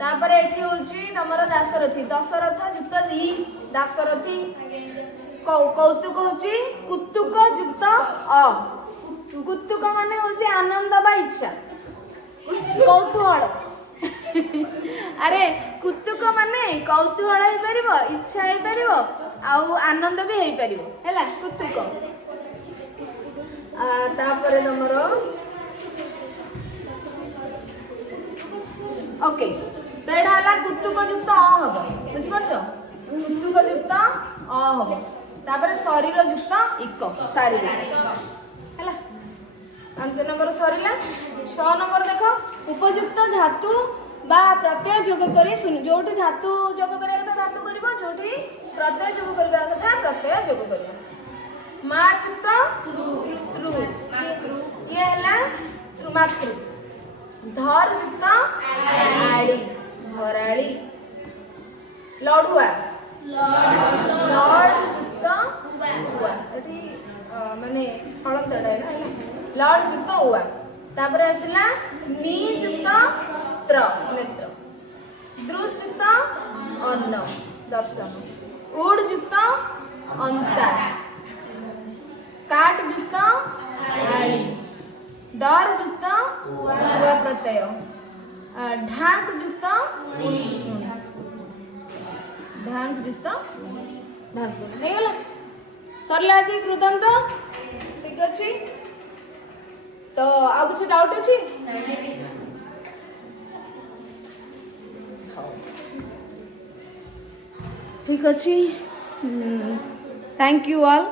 तापर एठी होची तमरा दासरथी दशरथ युक्त इ दासरथी कौतुक होची कुतुक युक्त अ कुतुक माने होची आनंद बा इच्छा कौतूहल अरे कुतुक माने कौतूहल हे परिबो इच्छा हे परिबो आउ आनंद भी हे परिबो हैला कुतुक तापरे तमरो ओके तो एटा हला कुतुक युक्त अ हबो बुझि परछो कुतुक युक्त अ हबो तापरे शरीर युक्त इक शारीरिक हैला 5 नंबर सरिला 6 नंबर देखो उपयुक्त धातु बा प्रत्यय जोग करी सुन जोठी धातु जोग करिया कथा धातु करबो जोठी प्रत्यय जोग करबा कथा प्रत्यय जोग करबो मा युक्त त्रु ये हला मातृ धर युक्त आड़ी धराड़ी लडुआ लड युक्त उवा एठी माने हळंतडा है लड युक्त उवा तापर आसला नी युक्त त्र नेत्र दृश युक्त अन्न दर्शन उड युक्त अंता काट युक्त आली डर युक्त उवा प्रत्यय ढाक युक्त उणी ढाक युक्त ढाक हे गला सरला जी कृदंत ठीक अछि तो आ कुछ डाउट अछि ठीक अछि थैंक यू ऑल।